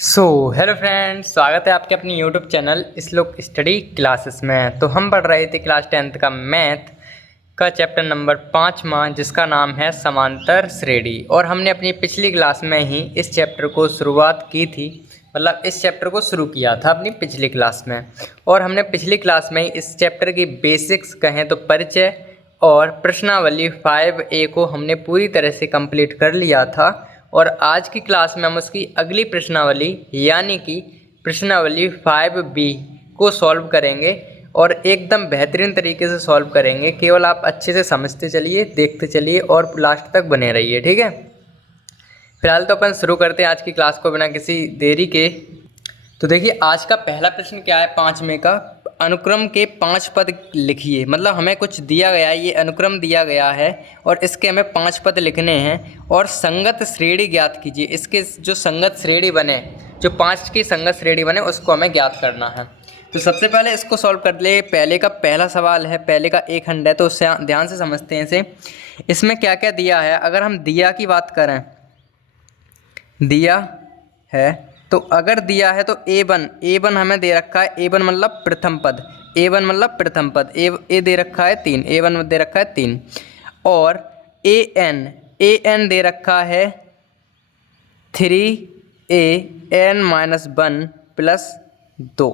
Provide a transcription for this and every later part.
Hello friends, स्वागत है आपके अपनी यूट्यूब चैनल श्लोक स्टडी क्लासेस में। तो हम पढ़ रहे थे क्लास 10th का मैथ का चैप्टर नंबर 5वां, जिसका नाम है समांतर श्रेणी। और हमने अपनी पिछली क्लास में ही इस चैप्टर को शुरुआत की थी, मतलब इस चैप्टर को शुरू किया था अपनी पिछली क्लास में। और हमने पिछली क्लास में ही इस चैप्टर की बेसिक्स कहें तो परिचय और प्रश्नावली 5A को हमने पूरी तरह से कंप्लीट कर लिया था। और आज की क्लास में हम उसकी अगली प्रश्नावली यानी कि प्रश्नावली 5B को सॉल्व करेंगे और एकदम बेहतरीन तरीके से सॉल्व करेंगे। केवल आप अच्छे से समझते चलिए, देखते चलिए और लास्ट तक बने रहिए, ठीक है। फिलहाल तो अपन शुरू करते हैं आज की क्लास को बिना किसी देरी के। तो देखिए, आज का पहला प्रश्न क्या है 5वें का, अनुक्रम के 5 पद लिखिए। मतलब हमें कुछ दिया गया है, ये अनुक्रम दिया गया है और इसके हमें 5 पद लिखने हैं और संगत श्रेणी ज्ञात कीजिए। इसके जो संगत श्रेणी बने, जो 5 की संगत श्रेणी बने, उसको हमें ज्ञात करना है। तो सबसे पहले इसको सॉल्व कर ले। पहले का पहला सवाल है, पहले का एक खंड है, तो उससे ध्यान से समझते हैं इसे। इसमें क्या क्या दिया है। अगर हम दिया की बात करें, दिया है तो अगर दिया है तो A1 हमें दे रखा है। A1 मतलब प्रथम पद, A1 मतलब प्रथम पद, ए दे रखा है 3, A1 दे रखा है 3। और AN दे रखा है 3AN-1 प्लस 2।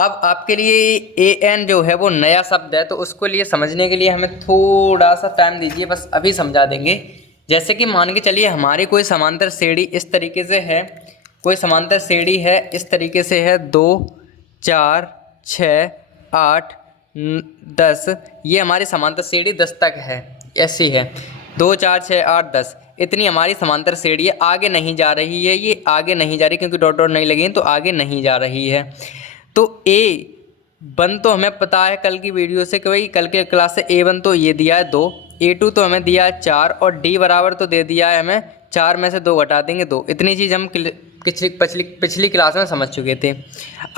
अब आपके लिए AN जो है वो नया शब्द है, तो उसको लिए समझने के लिए हमें थोड़ा सा टाइम दीजिए, बस अभी समझा देंगे। जैसे कि मान के चलिए हमारी कोई समांतर श्रेणी इस तरीके से है, कोई समांतर श्रेणी है इस तरीके से है 2 4 6 8 10। ये हमारी समांतर श्रेणी 10 तक है, ऐसी है 2 4 6 8 10। इतनी हमारी समांतर श्रेणी है, आगे नहीं जा रही है, ये आगे नहीं जा रही क्योंकि डॉट डॉट नहीं लगी तो आगे नहीं जा रही है। तो A1 तो हमें पता है कल की वीडियो से कि भाई कल के क्लास से A1 तो ये दिया है 2, A2 तो हमें दिया है 4 और D बराबर तो दे दिया है हमें 4 में से 2 घटा देंगे 2। इतनी चीज़ हम पिछली क्लास में समझ चुके थे।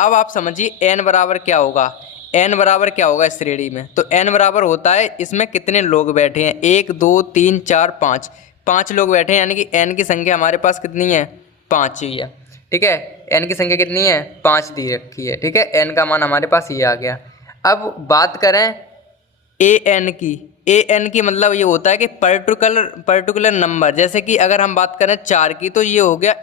अब आप समझिए N बराबर क्या होगा। N बराबर क्या होगा इस श्रेणी में, तो N बराबर होता है इसमें कितने लोग बैठे हैं, 1 2 3 4 5, 5 लोग बैठे हैं, यानी कि N की संख्या हमारे पास कितनी है, 5 ही है, ठीक है। N की संख्या कितनी है, 5 दी रखी है, ठीक है। N का मान हमारे पास ये आ गया। अब बात करें AN की मतलब ये होता है कि पर्टिकुलर नंबर। जैसे कि अगर हम बात करें 4 की तो ये हो गया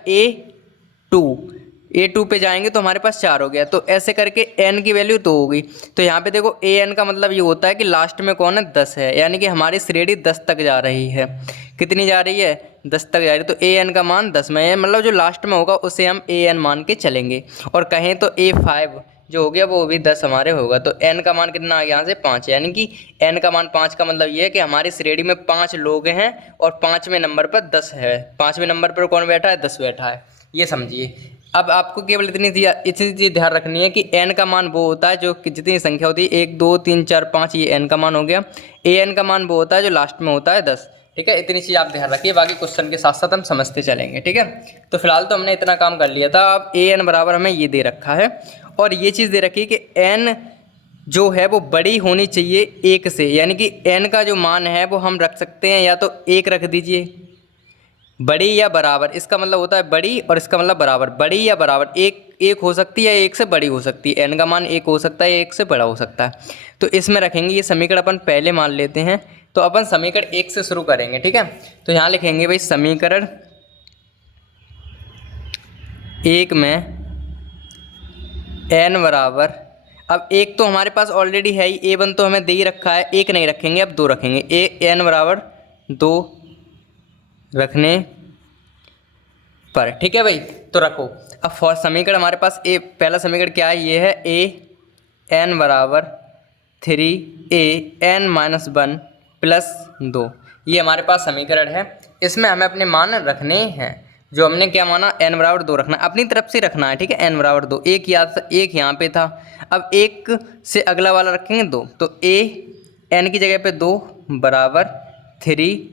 A2 पे जाएंगे तो हमारे पास 4 हो गया। तो ऐसे करके N की वैल्यू 2 होगी। तो यहाँ पे देखो AN का मतलब ये होता है कि लास्ट में कौन है, 10 है, यानी कि हमारी श्रेणी 10 तक जा रही है। कितनी जा रही है, 10 तक जा रही है। तो AN का मान 10 में है, मतलब जो लास्ट में होगा उसे हम AN मान के चलेंगे। और कहें तो A5 जो हो गया वो भी 10 हमारे होगा। तो N का मान कितना आ गया, यहाँ से 5, यानी कि N का मान 5 का मतलब ये है कि हमारी श्रेणी में 5 लोग हैं और 5वें नंबर पर 10 है। 5वें नंबर पर कौन बैठा है, 10 बैठा है, ये समझिए। अब आपको केवल इतनी चीज़ ध्यान रखनी है कि N का मान वो होता है जो कि जितनी संख्या होती है 1 2 3 4 5, ये N का मान हो गया। AN का मान वो होता है जो लास्ट में होता है 10, ठीक है। इतनी चीज़ आप ध्यान रखिए, बाकी क्वेश्चन के साथ साथ हम समझते चलेंगे, ठीक है। तो फिलहाल तो हमने इतना काम कर लिया था। अब AN बराबर हमें ये दे रखा है और ये चीज़ दे रखी है कि N जो है वो बड़ी होनी चाहिए 1 से, यानी कि N का जो मान है वो हम रख सकते हैं या तो 1 रख दीजिए, बड़ी या बराबर। इसका मतलब होता है बड़ी और इसका मतलब बराबर, बड़ी या बराबर। एक हो सकती है, 1 से बड़ी हो सकती है। N का मान 1 हो सकता है, 1 से बड़ा हो सकता है। तो इसमें रखेंगे, ये समीकरण अपन पहले मान लेते हैं। तो अपन समीकरण 1 से शुरू करेंगे, ठीक है। तो यहाँ लिखेंगे भाई समीकरण 1 में N बराबर, अब 1 तो हमारे पास ऑलरेडी है ही, A1 तो हमें दे ही रखा है, 1 नहीं रखेंगे, अब 2 रखेंगे। N बराबर 2 रखने पर, ठीक है भाई। तो रखो। अब फर्स्ट समीकरण हमारे पास पहला समीकरण क्या है, ये है AN बराबर 3AN-1 प्लस 2। ये हमारे पास समीकरण है। इसमें हमें अपने मान रखने हैं। जो हमने क्या माना, N बराबर 2 रखना है, अपनी तरफ से रखना है, ठीक है। N बराबर 2, एक यहाँ पे था, अब 1 से अगला वाला रखेंगे 2, तो N की जगह पे 2 बराबर 3।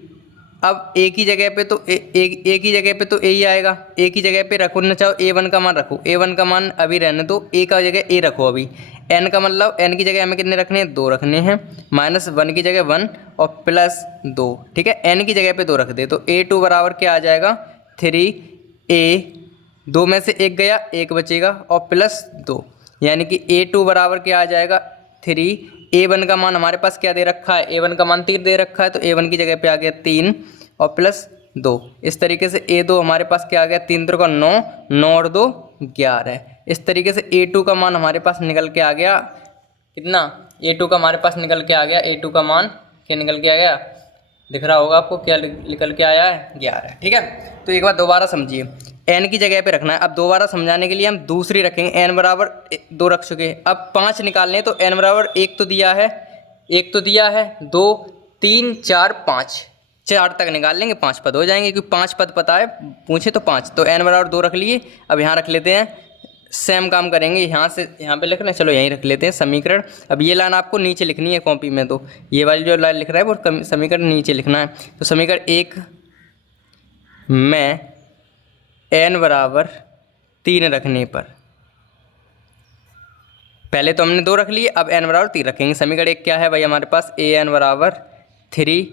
अब एक ही जगह पे तो एक ही जगह पे तो A ही आएगा। एक ही जगह पे रखो ना, चाहो A1 का मान रखो, A1 का मान अभी रहने दो, A का जगह A रखो अभी। N का मतलब N की जगह हमें कितने रखने हैं, 2 रखने हैं, -1 की जगह 1 और प्लस 2, ठीक है। N की जगह पे 2 रख दे तो A2 बराबर क्या आ जाएगा, 3A दो में से एक गया, एक बचेगा और प्लस 2, यानी कि A2 बराबर क्या आ जाएगा 3। A1 का मान हमारे पास क्या दे रखा है, A1 का मान 3 दे रखा है, तो A1 की जगह पे आ गया 3 और प्लस 2। इस तरीके से A2 हमारे पास क्या आ गया, 3 3 का 9, 9 और 2 11। इस तरीके से A2 का मान हमारे पास निकल के आ गया कितना, A2 का हमारे पास निकल के आ गया, A2 का मान क्या निकल के आ गया, दिख रहा होगा आपको क्या निकल के आया है, 11। ठीक है, तो एक बार दोबारा समझिए, n की जगह पे रखना है। अब दोबारा समझाने के लिए हम दूसरी रखेंगे, n बराबर 2 रख चुके हैं, अब 5 निकालने हैं, तो n बराबर 1 तो दिया है, 1 तो दिया है, 2 3 4 5, 4 तक निकाल लेंगे, 5 पद हो जाएंगे, क्योंकि 5 पद पता है पूछे तो 5, तो n बराबर 2 रख लिए। अब यहाँ रख लेते हैं, सेम काम करेंगे, यहाँ से यहाँ पे लिख रहे हैं, चलो यहीं रख लेते हैं समीकरण। अब ये लाइन आपको नीचे लिखनी है कॉपी में, तो ये वाली जो लाइन लिख रहा है वो समीकरण नीचे लिखना है। तो समीकरण 1 में n बराबर 3 रखने पर, पहले तो हमने 2 रख लिए, अब n बराबर 3 रखेंगे। समीकरण 1 क्या है भाई हमारे पास, an बराबर 3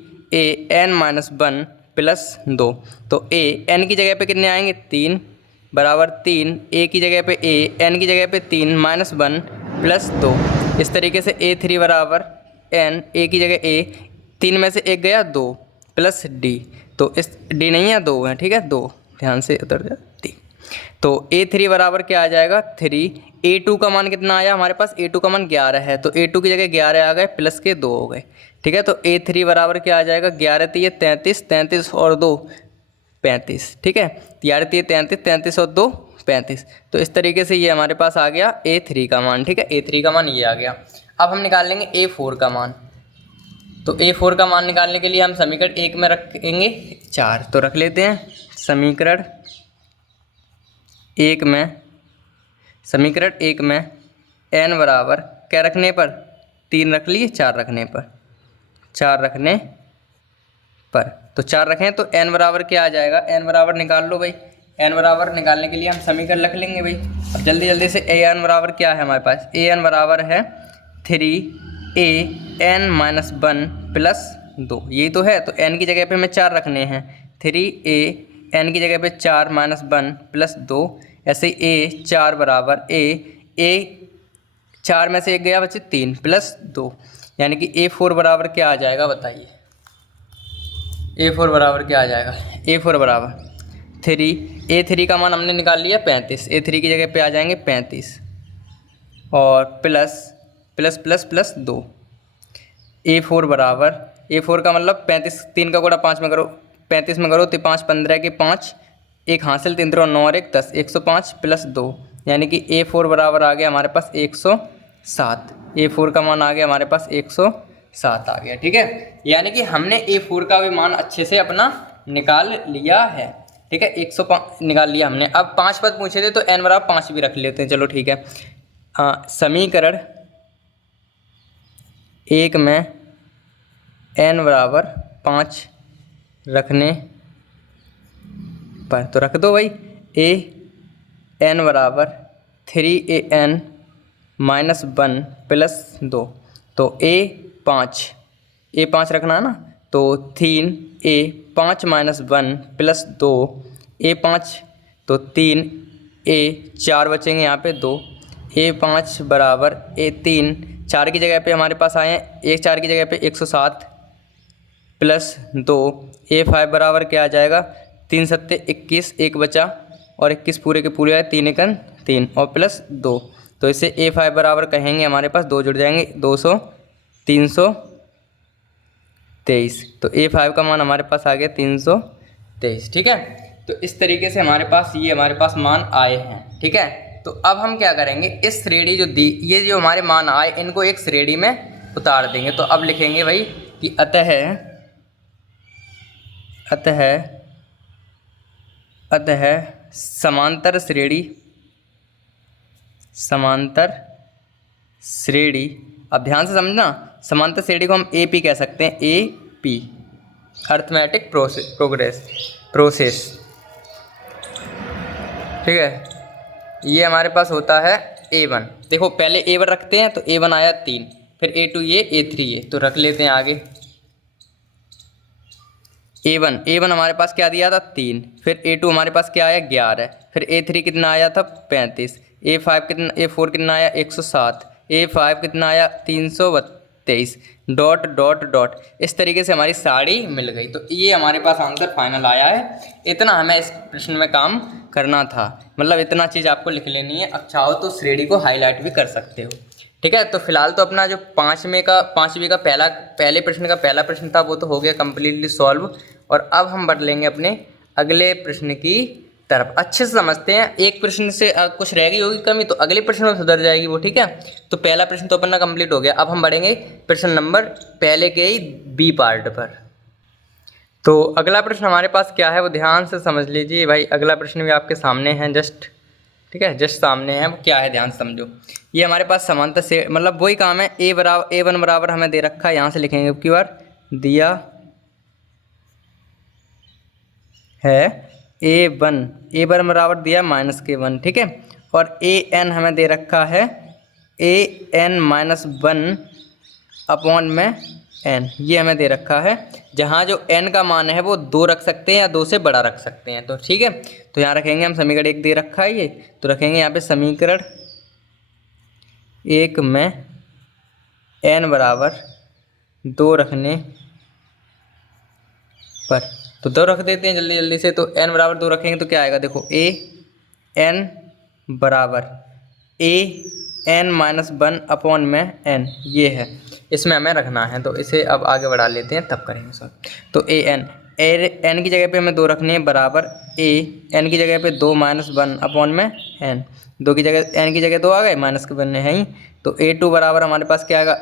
an - 1 प्लस 2, तो a n की जगह पे कितने आएंगे, 3 बराबर 3, a की जगह पे a, n की जगह पे 3 - 1 प्लस 2। इस तरीके से a3 बराबर n, a की जगह a, 3 में से एक गया 2 प्लस d, तो इस d नहीं है 2 है, ठीक है 2, ध्यान से उतर जाती। तो A3 बराबर क्या आ जाएगा 3। A2 का मान कितना आया हमारे पास, A2 का मान 11 है, तो A2 की जगह 11 आ गए, प्लस के 2 हो गए। ठीक है, तो A3 बराबर क्या आ जाएगा, 11 3 33, 33 और 2 35। ठीक है, 11 3 33, 33 और 2 35। तो इस तरीके से ये हमारे पास आ गया A3 का मान। ठीक है, A3 का मान ये आ गया। अब हम निकाल लेंगे A4 का मान। तो A4 का मान निकालने के लिए हम समीकरण 1 में रखेंगे 4, तो रख लेते हैं समीकरण 1 में n बराबर क्या रखने पर, 3 रख लिए, 4 रखने पर, 4 रखने पर, तो 4 रखें तो n बराबर क्या आ जाएगा, n बराबर निकाल लो भाई। n बराबर निकालने के लिए हम समीकरण रख लेंगे भाई। अब जल्दी जल्दी से an बराबर क्या है हमारे पास, an बराबर है 3an - 1 प्लस 2, यही तो है। तो n की जगह पे हमें 4 रखने हैं, 3an की जगह पे 4 - 1 प्लस 2, ऐसे ही A4 बराबर a 4 में से एक गया बच्चे 3 प्लस 2, यानी कि A4 बराबर क्या आ जाएगा बताइए, A4 बराबर क्या आ जाएगा, A4 बराबर 3, A3 का मान हमने निकाल लिया 35, A3 की जगह पे आ जाएंगे 35 और plus plus plus plus 2। A4 बराबर, A4 का मतलब 35, 3 का गुणा 5 में करो, 35 में करो तो 5 15 के 5, एक हासिल 3 3 9 और 1 10, 105 प्लस 2, यानी कि A4 बराबर आ गया हमारे पास 107। A4 का मान आ गया हमारे पास 107 आ गया। ठीक है, यानी कि हमने A4 का भी मान अच्छे से अपना निकाल लिया है। ठीक है, 105 निकाल लिया हमने। अब 5 पद पूछे थे तो n बराबर 5 भी रख लेते हैं, चलो ठीक है। समीकरण 1 में n बराबर 5 रखने पर, तो रख दो भाई, an बराबर 3an - 1 प्लस 2, तो A5 रखना है ना, तो 3a 5 - 1 प्लस 2, A5 तो 3a 4 बचेंगे यहाँ पे 2, A5 बराबर A3, 4 की जगह पे हमारे पास आए हैं, 4 की जगह पे 107 प्लस 2, A5 बराबर क्या आ जाएगा 3 सत्ते 21, 1 बचा और 21 पूरे के पूरे आए, 3 एकन 3 और प्लस 2, तो इसे A5 बराबर कहेंगे हमारे पास 2 जुड़ जाएंगे 200 323, तो A5 का मान हमारे पास आ गया 323। ठीक है, तो इस तरीके से हमारे पास ये हमारे पास मान आए हैं। ठीक है, तो अब हम क्या करेंगे, इस श्रेणी जो दी, ये जो हमारे मान आए इनको एक श्रेणी में उतार देंगे। तो अब लिखेंगे भाई कि अतः समांतर श्रेणी, अब ध्यान से समझना, समांतर श्रेणी को हम AP कह सकते हैं, AP अर्थमेटिक प्रोसेस। ठीक है, ये हमारे पास होता है A1। देखो पहले A1 रखते हैं, तो A1 आया 3, फिर A2 ये, A3 ये, तो रख लेते हैं आगे A1 हमारे पास क्या दिया था 3, फिर A2 हमारे पास क्या आया 11, फिर A3 कितना आया था 35, A4 कितना आया 107, A5 कितना आया 332, डॉट डॉट डॉट। इस तरीके से हमारी सारी मिल गई। तो ये हमारे पास आंसर फाइनल आया है। इतना हमें इस प्रश्न में काम करना था, मतलब इतना चीज़ आपको लिख लेनी है। अब चाहो तो श्रेणी को हाईलाइट भी कर सकते हो। ठीक है, तो फिलहाल तो अपना जो पाँचवीं का पहले प्रश्न का पहला प्रश्न था वो तो हो गया कम्प्लीटली सॉल्व। और अब हम बढ़ लेंगे अपने अगले प्रश्न की तरफ। अच्छे से समझते हैं, एक प्रश्न से कुछ रह गई होगी कमी तो अगले प्रश्न में सुधर जाएगी वो। ठीक है, तो पहला प्रश्न तो अपना कंप्लीट हो गया। अब हम बढ़ेंगे प्रश्न नंबर पहले के ही बी पार्ट पर। तो अगला प्रश्न हमारे पास क्या है वो ध्यान से समझ लीजिए भाई। अगला प्रश्न भी आपके सामने है जस्ट, ठीक है, जस्ट सामने है। वो क्या है ध्यान से समझो। ये हमारे पास समांतर से मतलब वही काम है। A1 बराबर हमें दे रखा है, यहाँ से लिखेंगे अब की बार दिया है A1 बराबर दिया -k1। ठीक है, और AN हमें दे रखा है AN-1 अपॉन में n, ये हमें दे रखा है। जहाँ जो n का मान है वो 2 रख सकते हैं या 2 से बड़ा रख सकते हैं। तो ठीक है, तो यहाँ रखेंगे हम समीकरण 1 दे रखा है ये, तो रखेंगे यहाँ पे समीकरण 1 में n बराबर 2 रखने पर, तो 2 रख देते हैं जल्दी जल्दी से। तो n बराबर 2 रखेंगे तो क्या आएगा, देखो AN बराबर AN-1 अपॉन में n, ये है, इसमें हमें रखना है। तो इसे अब आगे बढ़ा लेते हैं तब करेंगे सर। तो n की जगह पे हमें 2 रखने हैं बराबर n की जगह पे 2 -1 अपॉन में n, 2 की जगह n की जगह 2 आ गए, माइनस के बनने हैं ही। तो A2 बराबर हमारे पास क्या आएगा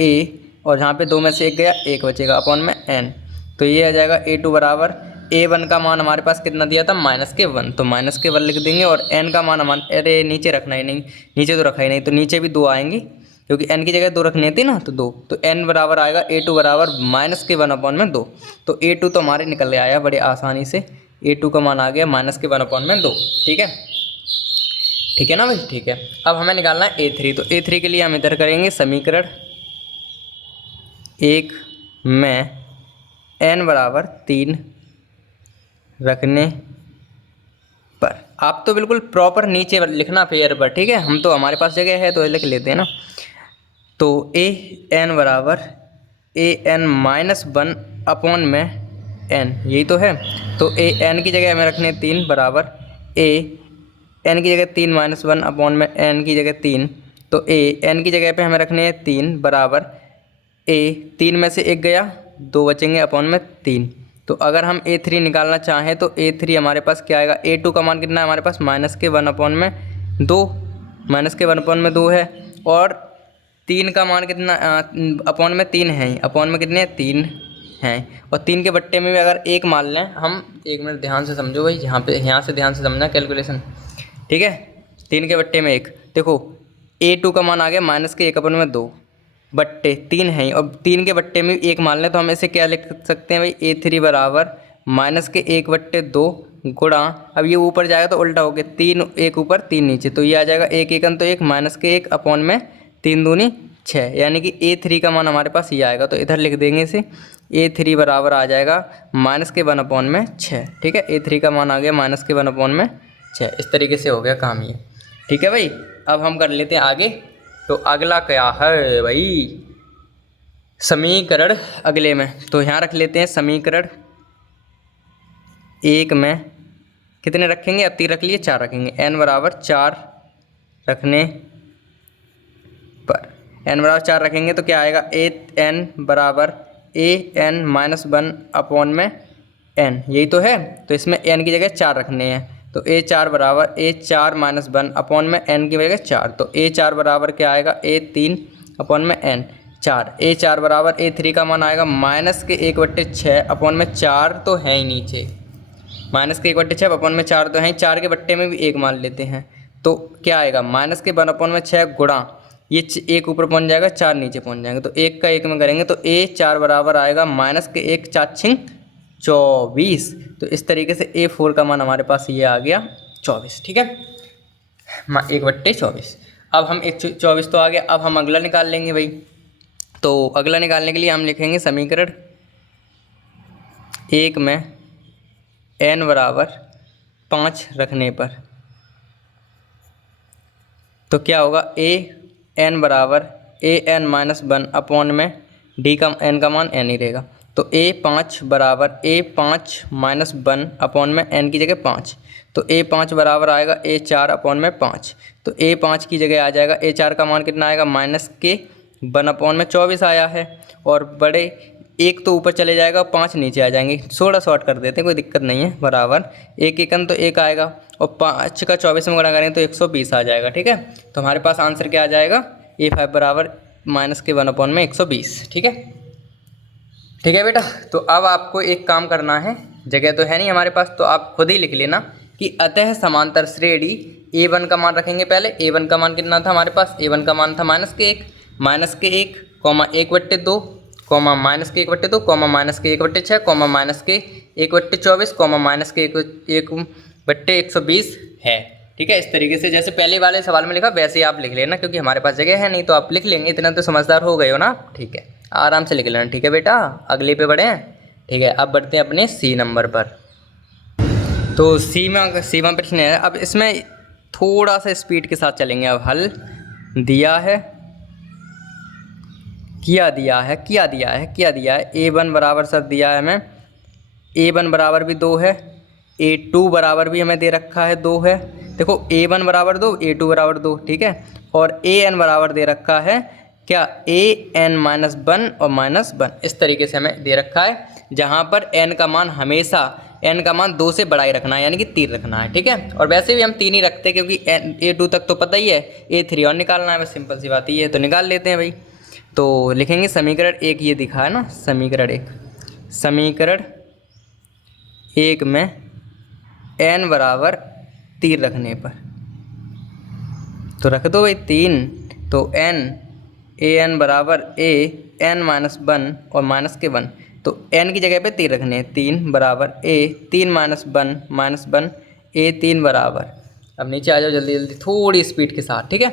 A, और यहाँ पे 2 में से 1 गया, 1 बचेगा अपॉन में n। तो ये आ जाएगा A2 बराबर A1 का मान हमारे पास कितना दिया था -k1, तो -k1 लिख देंगे। और n का मान अरे नीचे रखना ही नहीं, नीचे तो रखा ही नहीं, तो नीचे भी 2 आएंगे क्योंकि n की जगह 2 रखनी थी ना, तो 2। तो n बराबर आएगा A2 बराबर -k1 अपॉन में 2। तो A2 तो हमारे निकल आया बड़े आसानी से, A2 का मान आ गया -k1 अपॉन में 2। ठीक है, ठीक है ना भाई, ठीक है। अब हमें निकालना है A3। तो A3 के लिए हम इधर करेंगे समीकरण 1 में n बराबर 3 रखने पर, आप तो बिल्कुल प्रॉपर नीचे लिखना पेयर पर। ठीक है, हम तो हमारे पास जगह है तो लिख लेते हैं ना। तो AN बराबर AN-1 अपॉन में n, यही तो है। तो AN की जगह हमें रखने 3 बराबर AN की जगह 3 -1 अपॉन में n की जगह 3। तो AN की जगह पे हमें रखने हैं 3 बराबर 3 में से 1 गया, 2 बचेंगे अपॉन में 3। तो अगर हम A3 निकालना चाहें तो A3 हमारे पास क्या आएगा, A2 का मान कितना है हमारे पास -k1 अपॉन में 2, -k1 अपॉन में 2 है। और 3 का मान कितना अपॉन में 3 है, अपॉन में कितने 3 हैं। और 3 के बट्टे में भी अगर 1 मान लें हम, 1 मिनट ध्यान से समझो भाई, यहाँ से ध्यान से समझना कैलकुलेशन। ठीक है, 3 के बट्टे में 1, देखो A2 का मान आ गया -1 अपॉन में 2 बट्टे 3 है, और 3 के बट्टे में 1 मान लें तो हम इसे क्या लिख सकते हैं भाई, A3 बराबर -1/2 गुणा, अब ये ऊपर जाएगा तो उल्टा हो गया, 3 1 ऊपर 3 नीचे, तो ये आ जाएगा 1 एकन तो 1 -1 अपॉन में 3 दूनी 6, यानी कि A3 का मान हमारे पास ये आएगा। तो इधर लिख देंगे इसे, A3 बराबर आ जाएगा -k1 अपॉन में 6। ठीक है, A3 का मान आ गया -k1 अपॉन में 6। इस तरीके से हो गया काम ये। ठीक है भाई, अब हम कर लेते हैं आगे। तो अगला क्या है भाई, समीकरण अगले में। तो यहाँ रख लेते हैं समीकरण 1 में कितने रखेंगे, अब 3 रख लिए, 4 रखेंगे। n बराबर 4 रखने पर, n बराबर 4 रखेंगे तो क्या आएगा, n बराबर AN-1 अपॉन में n, यही तो है। तो इसमें n की जगह 4 रखने हैं, तो A4 बराबर A4-1 अपॉन में n की जगह 4। तो A4 बराबर क्या आएगा, A3 अपॉन में n 4। A4 बराबर A3 का मान आएगा -1/6 अपॉन में 4 तो है ही नीचे, -1/6 अपॉन में 4 तो है ही, 4 के बट्टे में भी 1 मान लेते हैं। तो क्या आएगा, -1 अपॉन में 6 गुणा, ये 1 ऊपर पहुंच जाएगा, 4 नीचे पहुंच जाएंगे, तो 1 का 1 में करेंगे तो A4 बराबर आएगा -1 4 6 24। तो इस तरीके से A4 का मान हमारे पास ये आ गया 24। ठीक है, 1/24। अब हम 24 तो आ गया, अब हम अगला निकाल लेंगे भाई। तो अगला निकालने के लिए हम लिखेंगे समीकरण 1 में n बराबर 5 रखने पर तो क्या होगा, ए एन बराबर ए एन माइनस 1 अपॉन में डी का एन का मान एन ही रहेगा। तो ए 5 बराबर ए 5 माइनस 1 अपॉन में एन की जगह 5, तो ए 5 बराबर आएगा ए 4 अपॉन में 5। तो ए 5 की जगह आ जाएगा ए 4 का मान कितना आएगा, माइनस के 1 अपॉन में 24 आया है। और बड़े एक तो ऊपर चले जाएगा, 5 नीचे आ जाएंगे, थोड़ा शॉर्ट कर देते हैं, कोई दिक्कत नहीं है। बराबर एक एकन तो एक आएगा और 5 का 24 में गुणा करेंगे तो 120 आ जाएगा। ठीक है, तो हमारे पास आंसर क्या आ जाएगा, A5 बराबर माइनस के 1 अपॉन में 120। ठीक है, ठीक है बेटा। तो अब आपको एक काम करना है, जगह तो है नहीं हमारे पास, तो आप खुद ही लिख लेना कि अतः समांतर श्रेणी A1 का मान रखेंगे। पहले A1 का मान कितना था हमारे पास, A1 का मान था -1 comma 1/2 comma -1/2 comma -1/6 comma -1/24 comma -1/120 है। ठीक है, इस तरीके से जैसे पहले वाले सवाल में लिखा वैसे आप लिख लेना, क्योंकि हमारे पास जगह है नहीं तो आप लिख लेंगे, इतना तो समझदार हो गए हो ना। ठीक है, आराम से लिख लेना। ठीक है बेटा, अगले पे बढ़े हैं। ठीक है, अब बढ़ते हैं अपने सी नंबर पर। तो सी में प्रश्न है, अब इसमें थोड़ा सा स्पीड के साथ चलेंगे। अब हल दिया है, किया दिया है A1 बराबर सर दिया है हमें, A1 बराबर भी 2 है, A2 बराबर भी हमें दे रखा है 2 है। देखो A1 बराबर 2, A2 बराबर 2। ठीक है, और AN बराबर दे रखा है क्या, AN माइनस 1 और माइनस 1, इस तरीके से हमें दे रखा है, जहाँ पर N का मान हमेशा N का मान 2 से बड़ा ही रखना है, यानी कि 3 रखना है। ठीक है, और वैसे भी हम 3 ही रखते हैं, क्योंकि A2 तक तो पता ही है, A3 और निकालना है, बस सिंपल सी बात ही है, तो निकाल लेते हैं भाई। तो लिखेंगे समीकरण 1, ये दिखा है ना समीकरण 1 में n बराबर 3 रखने पर, तो रख दो भाई 3, तो n बराबर n माइनस 1 और माइनस के 1, तो n की जगह पे 3 रखने हैं। 3 बराबर 3 माइनस 1 A3 बराबर, अब नीचे आ जाओ जल्दी जल्दी थोड़ी स्पीड के साथ। ठीक है,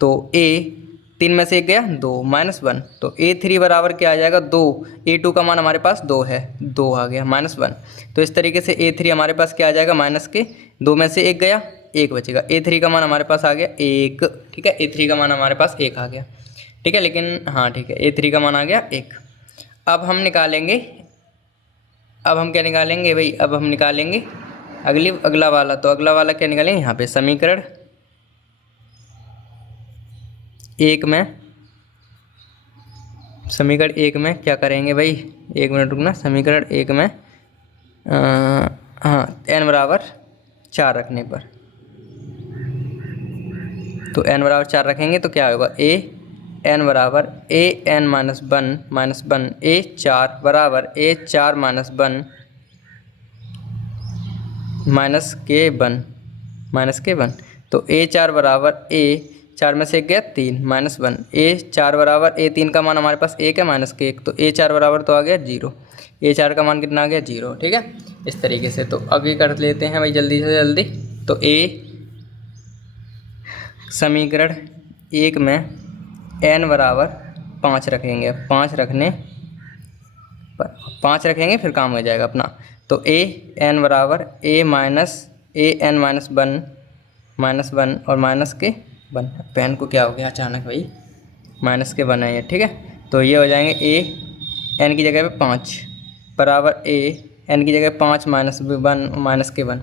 तो 3 में से 1 गया 2 माइनस 1, तो A3 बराबर क्या आ जाएगा 2, A2 का मान हमारे पास 2 है, 2 आ गया -1, तो इस तरीके से A3 हमारे पास क्या आ जाएगा, माइनस के 2 में से 1 गया, 1 बचेगा। A3 का मान हमारे पास आ गया 1। ठीक है, A3 का मान हमारे पास 1 आ गया। ठीक है, लेकिन हाँ ठीक है, A3 का मान आ गया 1। अब हम निकालेंगे, अब हम क्या निकालेंगे भाई, अब हम निकालेंगे अगला वाला। तो अगला वाला क्या निकालेंगे, यहाँ पे समीकरण 1 में क्या करेंगे भाई, 1 मिनट रुकना। समीकरण 1 में हाँ n बराबर 4 रखने पर, तो n बराबर 4 रखेंगे तो क्या होगा, n बराबर n माइनस 1 A4 बराबर A4 माइनस 1 माइनस के 1, तो A4 बराबर A4 में से 1 गया 3 -1, A4 बराबर A3 का मान हमारे पास 1 है माइनस के 1, तो A4 बराबर तो आ गया 0, A4 का मान कितना आ गया 0। ठीक है, इस तरीके से तो आगे कर लेते हैं भाई जल्दी से जल्दी। तो समीकरण 1 में n बराबर 5 रखेंगे, 5 रखेंगे फिर काम हो जाएगा अपना। तो n बराबर n माइनस 1 और माइनस के 1, पेन को क्या हो गया अचानक भाई, माइनस के 1 है ये। ठीक है, तो ये हो जाएंगे n की जगह पे 5 बराबर n की जगह 5 माइनस 1 माइनस के 1,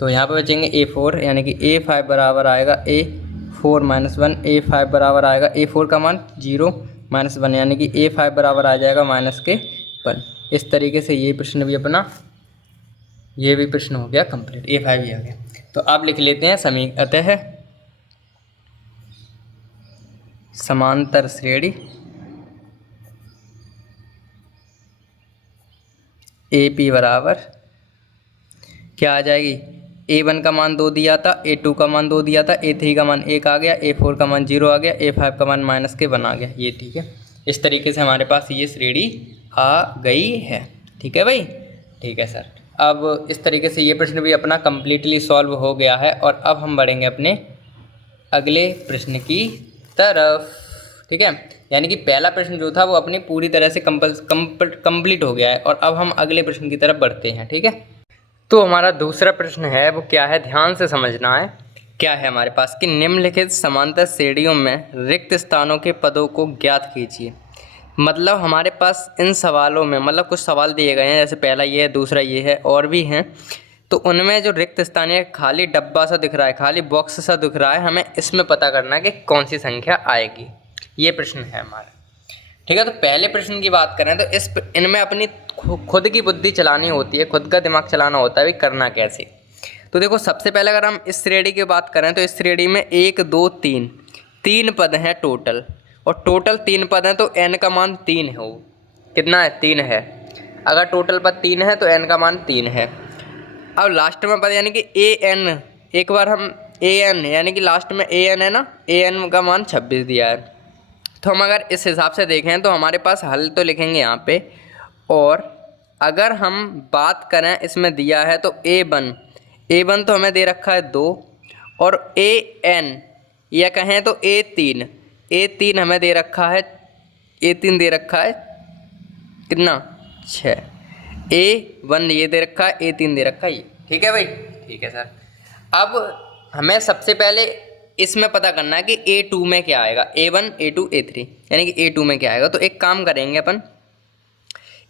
तो यहाँ पे बचेंगे A4, यानी कि A5 बराबर आएगा A4 माइनस 1, A5 बराबर आएगा A4 का मान 0 माइनस 1, यानी कि A5 बराबर आ जाएगा माइनस के 1। इस तरीके से ये प्रश्न भी अपना, ये भी प्रश्न हो गया कंप्लीट, A5 ही आ गया। तो आप लिख लेते हैं अतः समांतर श्रेणी AP बराबर क्या आ जाएगी, A1 का मान 2 दिया था, A2 का मान 2 दिया था, A3 का मान 1 आ गया, A4 का मान 0 आ गया, A5 का मान माइनस के 1 आ गया। ये ठीक है, इस तरीके से हमारे पास ये श्रेणी आ गई है। ठीक है भाई, ठीक है सर। अब इस तरीके से ये प्रश्न भी अपना कम्प्लीटली सॉल्व हो गया है, और अब हम बढ़ेंगे अपने अगले प्रश्न की तरफ। ठीक है, यानी कि पहला प्रश्न जो था वो अपनी पूरी तरह से कंप्लीट हो गया है, और अब हम अगले प्रश्न की तरफ बढ़ते हैं। ठीक है, तो हमारा दूसरा प्रश्न है वो क्या है, ध्यान से समझना है। क्या है हमारे पास कि निम्नलिखित समांतर श्रेणियों में रिक्त स्थानों के पदों को ज्ञात कीजिए। मतलब हमारे पास इन सवालों में मतलब कुछ सवाल दिए गए हैं, जैसे पहला ये है, दूसरा ये है और भी हैं। तो उनमें जो रिक्त स्थान है, खाली डब्बा सा दिख रहा है, खाली बॉक्स सा दिख रहा है, हमें इसमें पता करना है कि कौन सी संख्या आएगी। ये प्रश्न है हमारा। ठीक है, तो पहले प्रश्न की बात करें तो इनमें अपनी खुद की बुद्धि चलानी होती है, खुद का दिमाग चलाना होता है भी करना कैसे। तो देखो, सबसे पहले अगर हम इस श्रेणी की बात करें तो इस श्रेणी में 1 2 3 पद हैं टोटल, और टोटल 3 पद हैं तो n का मान 3 है। वो कितना है? 3 है। अगर टोटल पद 3 है तो n का मान 3 है। अब लास्ट में पद यानी कि an, एक बार हम an यानी कि लास्ट में an है ना, an का मान 26 दिया है। तो हम अगर इस हिसाब से देखें तो हमारे पास हल तो लिखेंगे यहाँ पे, और अगर हम बात करें इसमें दिया है तो a1 तो हमें दे रखा है 2, और an या कहें तो a3 हमें दे रखा है, a3 दे रखा है कितना? 6। a1 ये दे रखा है, a3 दे रखा है ये। ठीक है भाई, ठीक है सर। अब हमें सबसे पहले इसमें पता करना है कि A2 में क्या आएगा, A1 A2 A3 यानी कि A2 में क्या आएगा। तो एक काम करेंगे अपन,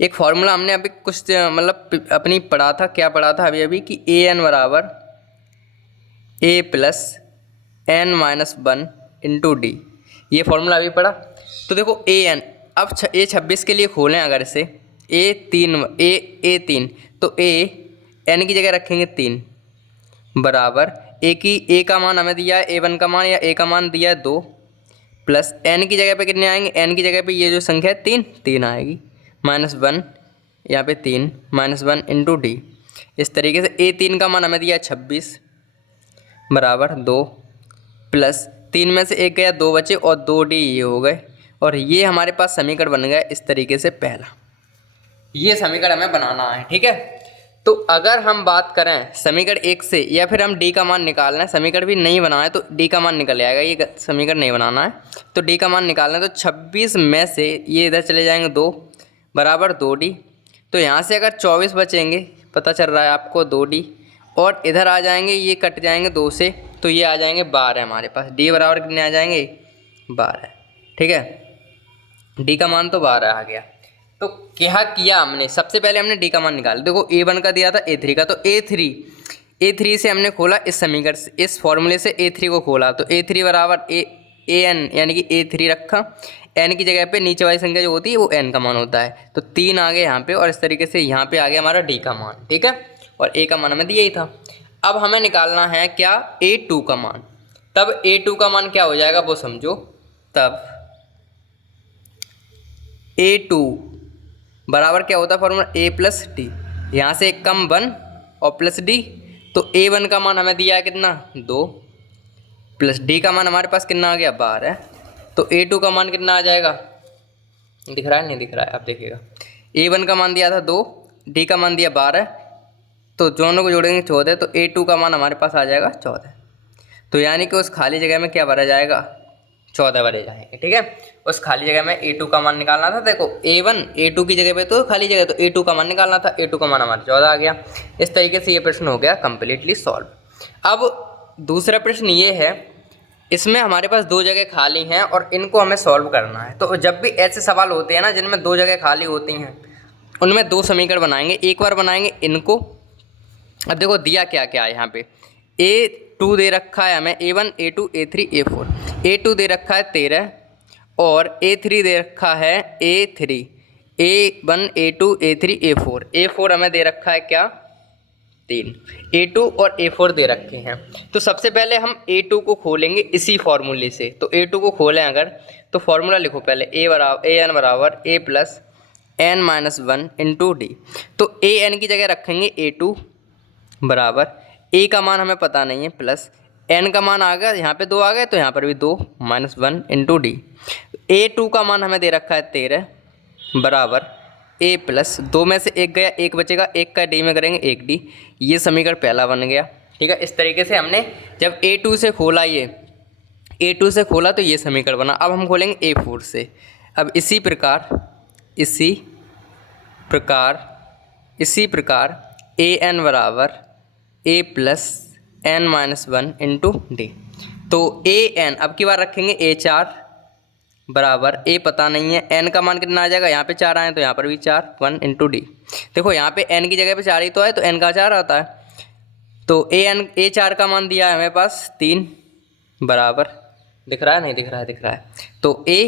एक फॉर्मूला हमने अभी कुछ मतलब अपनी पढ़ा था, क्या पढ़ा था अभी कि an बराबर a plus n minus 1 into d, ये फॉर्मूला अभी पढ़ा। तो देखो an, अब A26 के लिए खोलें अगर इसे, A3 तो n की जगह रखेंगे 3 बराबर a का मान हमें दिया है, a1 का मान या a का मान दिया है 2, प्लस n की जगह पे कितने आएंगे, n की जगह पे ये जो संख्या है 3 आएगी, माइनस 1 यहाँ पे 3 माइनस 1 इंटू डी। इस तरीके से a3 का मान हमें दिया है 26 बराबर 2, प्लस 3 में से 1 गया 2 बचे और 2d ये हो गए, और ये हमारे पास समीकरण बन गया इस तरीके से। पहला ये समीकरण हमें बनाना है। ठीक है, तो अगर हम बात करें समीकरण 1 से, या फिर हम d का मान निकालना है, समीकरण भी नहीं बनाना है तो d का मान निकल आएगा, ये समीकरण नहीं बनाना है तो d का मान निकालना है। तो 26 में से ये इधर चले जाएंगे 2 बराबर 2d, तो यहाँ से अगर 24 बचेंगे, पता चल रहा है आपको 2d, और इधर आ जाएंगे, ये कट जाएंगे 2 से, तो ये आ जाएंगे 12 हमारे पास। d बराबर कितने आ जाएंगे? 12। ठीक है, d का मान तो 12 आ गया। तो क्या किया हमने, सबसे पहले हमने d का मान निकाला। देखो a1 का दिया था a3 का, तो a3 से हमने खोला इस समीकरण से, इस फॉर्मूले से a3 को खोला, तो a3 बराबर an यानी कि a3 रखा, n की जगह पे नीचे वाली संख्या जो होती है वो n का मान होता है, तो 3 आ गए यहाँ पे, और इस तरीके से यहाँ पे आ गया हमारा d का मान। ठीक है, और a का मान हमें दिया ही था। अब हमें निकालना है क्या, a2 का मान। तब a2 का मान क्या हो जाएगा वो समझो। तब a2 बराबर क्या होता है फॉर्मूला, a प्लस डी, यहाँ से एक कम 1 और प्लस डी, तो a1 का मान हमें दिया है कितना 2, प्लस डी का मान हमारे पास कितना आ गया 12, तो a2 का मान कितना आ जाएगा, दिख रहा है नहीं दिख रहा है, आप देखिएगा। a1 का मान दिया था 2, डी का मान दिया 12, तो दोनों को जोड़ेंगे 14, तो a2 का मान हमारे पास आ जाएगा 14। तो यानी कि उस खाली जगह में क्या भरा जाएगा, 14 भरे जाएंगे। ठीक है, उस खाली जगह में a2 का मान निकालना था। देखो a2 की जगह पे तो खाली जगह, तो a2 का मान निकालना था, a2 का मान हमारा 14 आ गया। इस तरीके से ये प्रश्न हो गया कम्प्लीटली सॉल्व। अब दूसरा प्रश्न ये है, इसमें हमारे पास 2 जगह खाली हैं और इनको हमें सॉल्व करना है। तो जब भी ऐसे सवाल होते हैं ना जिनमें 2 जगह खाली होती हैं, उनमें 2 समीकरण बनाएंगे। एक बार बनाएंगे इनको। अब देखो दिया क्या क्या है यहाँ पे, a2 दे रखा है हमें, a1 a2 a3 a4, a2 दे रखा है 13 और a3 दे रखा है a3, a1 a2 a3 a4, a4 हमें दे रखा है क्या 3, a2 और a4 दे रखे हैं। तो सबसे पहले हम a2 को खोलेंगे इसी फॉर्मूले से। तो a2 को खोलें अगर, तो फॉर्मूला लिखो पहले, an बराबर a plus n minus 1 into d. तो an की जगह रखेंगे a2 बराबर, a का मान हमें पता नहीं है, प्लस n का मान आ गया, यहाँ पे 2 आ गए तो यहाँ पर भी 2 माइनस 1 इंटू डी। a2 का मान हमें दे रखा है 13 बराबर a प्लस 2 में से 1 गया, 1 बचेगा, 1 का d में करेंगे 1d। ये समीकरण पहला बन गया। ठीक है, इस तरीके से हमने जब a2 से खोला, ये a2 से खोला तो ये समीकरण बना। अब हम खोलेंगे a4 से। अब इसी प्रकार ए एन बराबर a plus n minus one into d. तो ए एन अब की बार रखेंगे ए चार बराबर ए पता नहीं है, एन का मान कितना आ जाएगा, यहाँ पे 4 आए तो यहाँ पर भी 4, 1 इंटू डी। देखो यहाँ पे एन की जगह पे 4 ही तो है, तो एन का 4 आता है। तो ए 4 का मान दिया है हमें पास 3 बराबर, दिख रहा है नहीं दिख रहा है, दिख रहा है। तो ए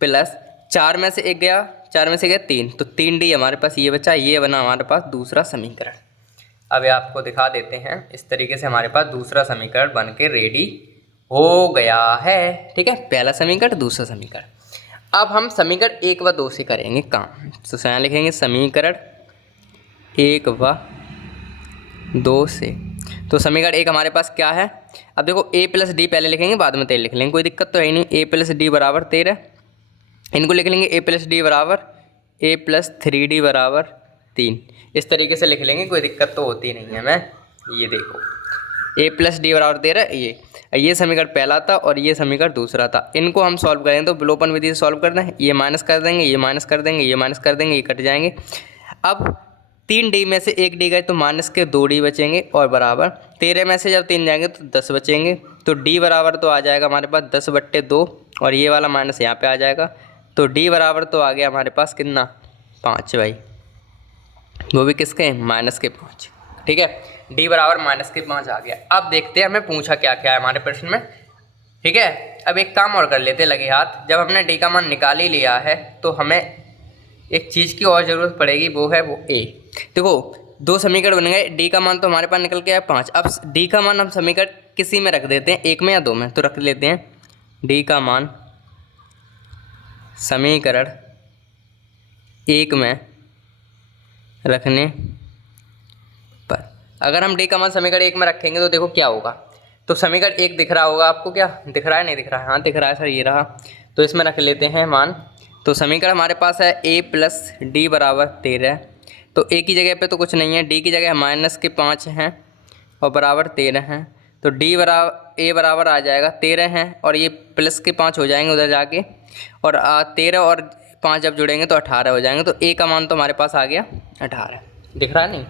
प्लस 4 में से 1 गया, 4 में से गया 3, तो 3 डी हमारे पास ये बचा, ये बना हमारे पास दूसरा समीकरण। अब ये आपको दिखा देते हैं, इस तरीके से हमारे पास दूसरा समीकरण बन के रेडी हो गया है। ठीक है, पहला समीकरण, दूसरा समीकरण। अब हम समीकरण 1 व 2 से करेंगे काम। तो यहाँ लिखेंगे समीकरण 1 व 2 से। तो समीकरण 1 हमारे पास क्या है, अब देखो ए प्लस डी पहले लिखेंगे, बाद में 13 लिख लेंगे, कोई दिक्कत तो है ही नहीं। ए प्लस डी बराबर 13, इनको लिख लेंगे ए प्लस डी बराबर ए प्लस 3d बराबर 3। इस तरीके से लिख लेंगे, कोई दिक्कत तो होती नहीं है हमें। ये देखो ए प्लस डी बराबर 13, ये समीकरण पहला था और ये समीकरण दूसरा था। इनको हम सॉल्व करेंगे तो विलोपन विधि से सॉल्व करना है। ये माइनस कर देंगे, ये माइनस कर देंगे, ये माइनस कर देंगे, ये कट जाएंगे। अब 3d में से 1d गए तो माइनस के 2d बचेंगे और बराबर 13 में से जब 3 जाएंगे तो 10 बचेंगे। तो d बराबर तो आ जाएगा हमारे पास 10/2 और ये वाला माइनस यहाँ पे आ जाएगा। तो d बराबर तो आ गया हमारे पास कितना, 5 भाई, वो भी किसके, माइनस के 5। ठीक है, d बराबर माइनस के 5 आ गया। अब देखते हैं हमें पूछा क्या क्या है हमारे प्रश्न में। ठीक है, अब एक काम और कर लेते हैं लगे हाथ। जब हमने d का मान निकाल ही लिया है तो हमें एक चीज़ की और ज़रूरत पड़ेगी, वो है वो a। देखो 2 समीकरण बन गए, d का मान तो हमारे पास निकल के आया 5। अब d का मान हम समीकरण किसी में रख देते हैं, 1 में या 2 में, तो रख लेते हैं d का मान समीकरण 1 में रखने पर, अगर हम d का मान समीकरण 1 में रखेंगे तो देखो क्या होगा। तो समीकरण 1 दिख रहा होगा आपको, क्या दिख रहा है, नहीं दिख रहा है, हाँ दिख रहा है सर, ये रहा। तो इसमें रख लेते हैं मान। तो समीकरण हमारे पास है a प्लस डी बराबर 13। तो a की जगह पे तो कुछ नहीं है, d की जगह माइनस के 5 हैं और बराबर 13 हैं। तो d बराबर a बराबर आ जाएगा 13 हैं और ये प्लस के 5 हो जाएंगे उधर जाके, और 13 और 5 जब जुड़ेंगे तो 18 हो जाएंगे। तो a का मान तो हमारे पास आ गया 18, दिख रहा है नहीं,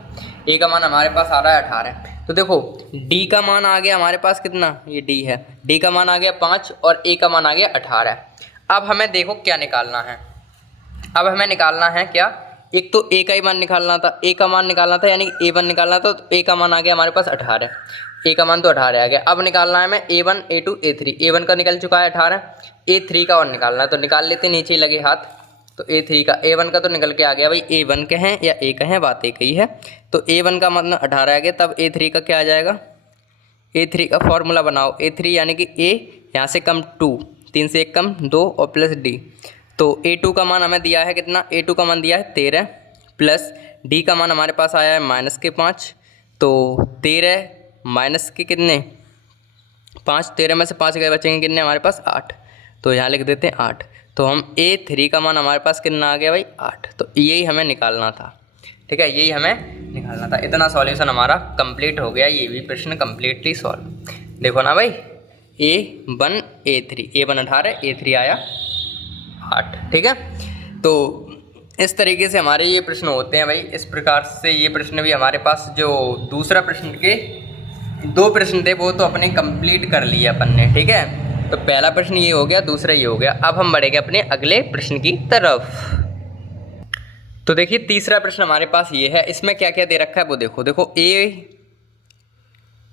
a का मान हमारे पास आ रहा है 18। तो देखो d का मान आ गया हमारे पास कितना, ये d है, d का मान आ गया 5 और a का मान आ गया 18। अब हमें देखो क्या निकालना है, अब हमें निकालना है क्या, एक तो a का ही मान निकालना था, a का मान निकालना था, यानी कि a1 निकालना था। तो a का मान आ गया हमारे पास 18, a का मान तो 18 आ गया। अब निकालना है हमें a1 a2 a3, a1 का निकल चुका है 18, a3 का और निकालना है, तो निकाल लेते नीचे ही लगे हाथ। तो a3 का, a1 का तो निकल के आ गया भाई, a1 के हैं या a का है, बात एक ही है। तो a1 का मतलब 18 आ गया, तब a3 का क्या आ जाएगा, a3 का फॉर्मूला बनाओ, a3 यानी कि a यहाँ से कम 2, 3 से 1 कम 2 और प्लस d। तो a2 का मान हमें दिया है कितना, a2 का मान दिया है 13 प्लस d का मान हमारे पास आया है माइनस के 5। तो 13 माइनस के कितने 5, 13 में से 5 गए बचेंगे कितने हमारे पास 8। तो यहाँ लिख देते हैं 8। तो हम a3 का मान हमारे पास कितना आ गया भाई 8। तो यही हमें निकालना था। ठीक है, यही हमें निकालना था। इतना सॉल्यूशन हमारा कंप्लीट हो गया, ये भी प्रश्न कंप्लीटली सॉल्व। देखो ना भाई, a1 a3, a1 18, a3 आया 8। ठीक है, तो इस तरीके से हमारे ये प्रश्न होते हैं भाई। इस प्रकार से ये प्रश्न भी हमारे पास, जो दूसरा प्रश्न के 2 प्रश्न थे वो तो अपने कंप्लीट कर लिए अपन ने। ठीक है, तो पहला प्रश्न ये हो गया, दूसरा ये हो गया। अब हम बढ़ेंगे अपने अगले प्रश्न की तरफ। तो देखिए तीसरा प्रश्न हमारे पास ये है, इसमें क्या क्या दे रखा है वो देखो। देखो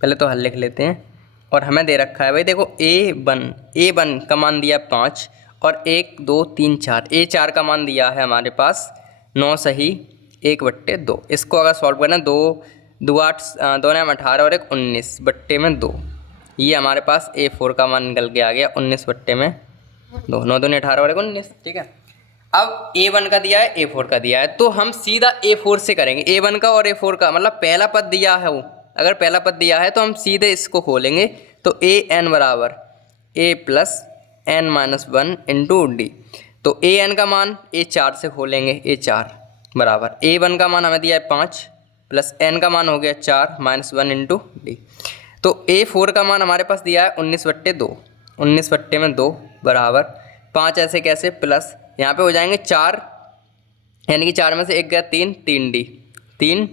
पहले तो हल लिख लेते हैं, और हमें दे रखा है भाई देखो a1 का मान दिया 5 और 1 2 3 4, a4 का मान दिया है हमारे पास 9 सही 1/2। इसको अगर सॉल्व करना 2 2 8 2 9 18 और 1 19/2। ये हमारे पास a4 का मान निकल के आ गया 19/2, 9 2 18 और 1 19। ठीक है, अब a1 का दिया है a4 का दिया है, तो हम सीधा a4 से करेंगे। a1 का और a4 का मतलब पहला पद दिया है, वो अगर पहला पद दिया है तो हम सीधे इसको खोलेंगे। तो an बराबर a plus n minus 1 into d. तो an का मान a4 से खोलेंगे, a4 बराबर a1 का मान हमें दिया है 5 प्लस n का मान हो गया 4 माइनस 1 इंटू डी। तो a4 का मान हमारे पास दिया है 19/2, 19/2 बराबर 5 ऐसे कैसे प्लस यहाँ पे हो जाएंगे 4, यानी कि 4 में से 1 गया 3, 3d, 3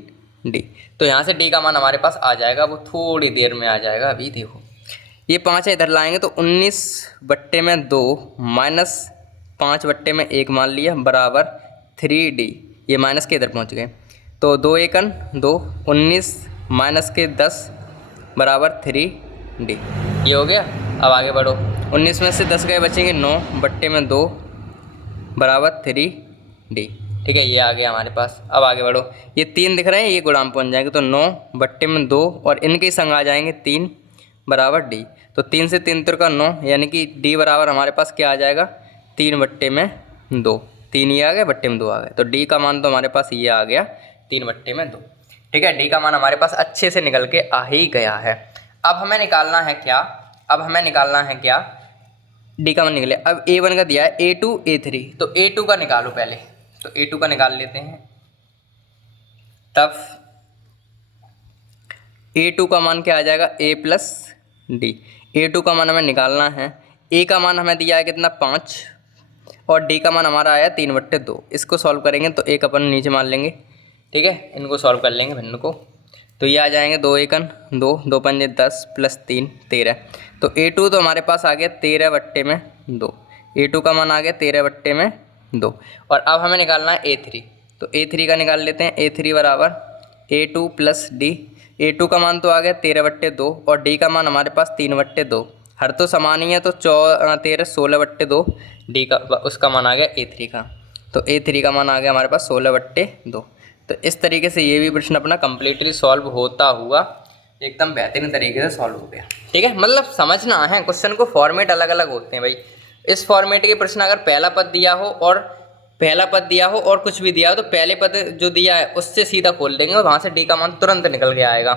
डी। तो यहाँ से डी का मान हमारे पास आ जाएगा, वो थोड़ी देर में आ जाएगा। अभी देखो ये 5 है, इधर लाएंगे तो 19/2 माइनस 5/1 मान लिया बराबर 3D। ये माइनस के इधर पहुँच गए तो 2 एकन 2, 19 माइनस के 10 बराबर 3D। ये हो गया। अब आगे बढ़ो, 19 में से 10 गए बचेंगे 9/2 बराबर 3D। ठीक है, ये आ गया हमारे पास। अब आगे बढ़ो, ये 3 दिख रहे हैं, ये गुणांक पहुँच जाएंगे तो 9/2 और इनके संग आ जाएंगे 3 बराबर D। तो 3 से 3 का 9, यानी कि D बराबर हमारे पास क्या आ जाएगा 3/2। 3 ये आ गया, बट्टे में 2 आ गया। तो D का मान तो हमारे पास ये आ गया 3/2। ठीक है, D का मान हमारे पास अच्छे से निकल के आ ही गया है। अब हमें निकालना है क्या, D का मान निकले। अब A1 का दिया है A2 A3, तो A2 का निकालो पहले। तो A2 का निकाल लेते हैं। तब A2 का मान क्या आ जाएगा A प्लस D। A2 का मान हमें निकालना है। A का मान हमें दिया है कितना 5 और D का मान हमारा आया 3/2। इसको सॉल्व करेंगे तो एक अपन नीचे मान लेंगे। ठीक है, इनको सॉल्व कर लेंगे भिन्न को। तो ये आ जाएंगे 2 एकन 2, 2 पंजे 10 प्लस 3 13। तो A2 तो हमारे पास आ गया 13/2। A2 का मान आ गया 13/2। और अब हमें निकालना है A3। तो A3 का निकाल लेते हैं। A3 बराबर A2 प्लस D। A2 का मान तो आ गया 13/2 और D का मान हमारे पास 3/2। हर तो समान ही है, तो 13 16/2। D का उसका मान आ गया A3 का। तो A3 का मान आ गया हमारे पास 16/2। तो इस तरीके से ये भी प्रश्न अपना कम्प्लीटली सॉल्व होता हुआ एकदम बेहतरीन तरीके से सॉल्व हो गया। ठीक है, मतलब समझना है क्वेश्चन को, फॉर्मेट अलग अलग होते हैं भाई। इस फॉर्मेट के प्रश्न अगर पहला पद दिया हो और कुछ भी दिया हो तो पहले पद जो दिया है उससे सीधा खोल देंगे और वहाँ से D का मान तुरंत निकल के आएगा।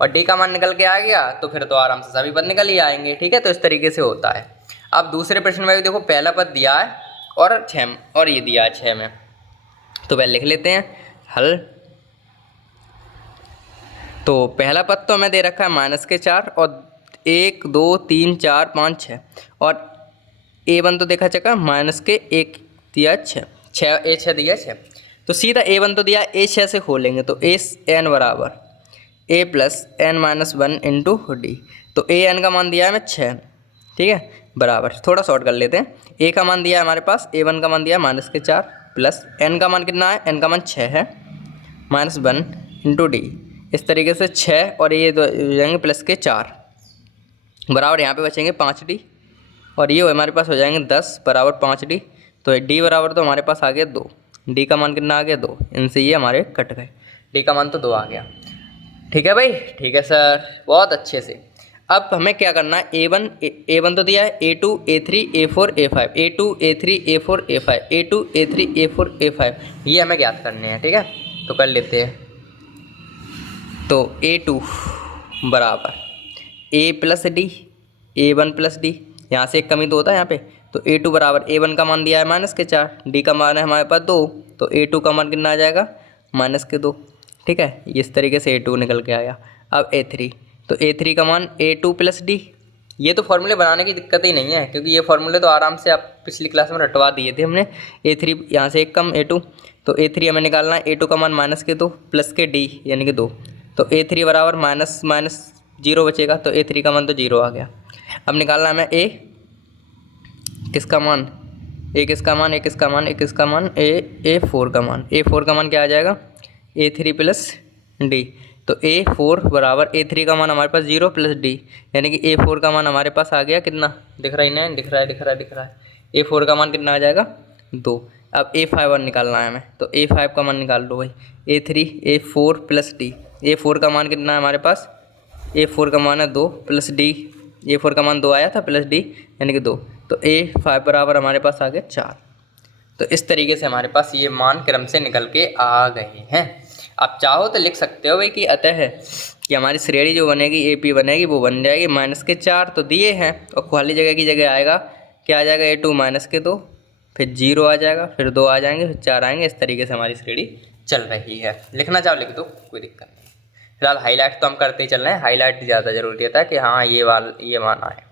और D का मान निकल के आ गया तो फिर तो आराम से सभी पद निकल ही आएंगे। ठीक है, तो इस तरीके से होता है। अब दूसरे प्रश्न में भी देखो, पहला पद दिया है और ये दिया है 6 में। तो पहले लिख लेते हैं हल। तो पहला पद तो हमें दे रखा है -4 और 1 2 3 4 5 6 और A1 तो देखा चका -1 दिया 6 A6 दिया 6। तो सीधा A1 तो दिया A6 से खोलेंगे तो n बराबर A plus n-1 into D। तो an का मान दिया है हमें 6। ठीक है, बराबर थोड़ा शॉर्ट कर लेते हैं। A का मान दिया है हमारे पास, A1 का मान दिया है -4 प्लस n का मान कितना है, n का मान 6 है -1 इंटू D। इस तरीके से 6 और ये दो हो जाएंगे प्लस के 4 बराबर यहाँ पे बचेंगे 5D और ये हमारे पास हो जाएंगे 10 बराबर 5D। तो D बराबर तो हमारे पास आ गया 2। D का मान कितना आ गया 2, इनसे ये हमारे कट गए। D का मान तो 2 आ गया। ठीक है भाई, ठीक है सर, बहुत अच्छे से। अब हमें क्या करना है, A1 तो दिया है A2 A3 A4 A5 A2 A3 A4 A5 A2 A3 A4 A5 ये हमें ज्ञात करने हैं। ठीक है, तो कर लेते हैं। तो A2 बराबर A plus D A1 plus D, यहाँ से एक कमी तो होता है यहाँ पे। तो A2 बराबर A1 का मान दिया है -4, D का मान है हमारे पास 2, तो A2 का मान कितना आ जाएगा -2। ठीक है, इस तरीके से A2 निकल के आया। अब A3, तो A3 का मान A2 प्लस D। ये तो फॉर्मूले बनाने की दिक्कत ही नहीं है, क्योंकि ये फॉर्मूले तो आराम से आप पिछली क्लास में रटवा दिए थे हमने। A3 यहाँ से एक कम A2, तो A3 हमें निकालना है। A2 का मान -2 प्लस के D यानी कि 2। तो A3 बराबर -0 बचेगा, तो A3 का मान तो 0 आ गया। अब निकालना है हमें A किसका मान, A किसका मान A4 का मान। A4 का मान क्या आ जाएगा A3 प्लस D। तो A4 बराबर A3 का मान हमारे पास 0 प्लस D, यानी कि A4 का मान हमारे पास आ गया कितना, दिख रहा है, दिख रहा है। A4 का मान कितना आ जाएगा 2। अब A5 निकालना है हमें, तो A5 का मान निकाल लो भाई। A3 A4 plus D, A4 का मान कितना है हमारे पास, A4 का मान है 2 प्लस D। A4 का मान 2 आया था प्लस D यानी कि 2। तो A5 बराबर हमारे पास आ गया 4। तो इस तरीके से हमारे पास ये मान क्रम से निकल के आ गए हैं। आप चाहो तो लिख सकते हो भाई कि अतः है कि हमारी श्रेणी जो बनेगी AP बनेगी वो बन जाएगी -4 तो दिए हैं और खाली जगह की जगह आएगा क्या आ जाएगा A2 -2, फिर 0 आ जाएगा, फिर 2 आ जाएंगे, फिर 4 आएंगे। इस तरीके से हमारी श्रेणी चल रही है। लिखना चाहो लिख दो, कोई दिक्कत नहीं। फिलहाल हाईलाइट तो हम करते ही चल रहे हैं, हाईलाइट ज़्यादा जरूरी होता है कि हाँ ये मान आए।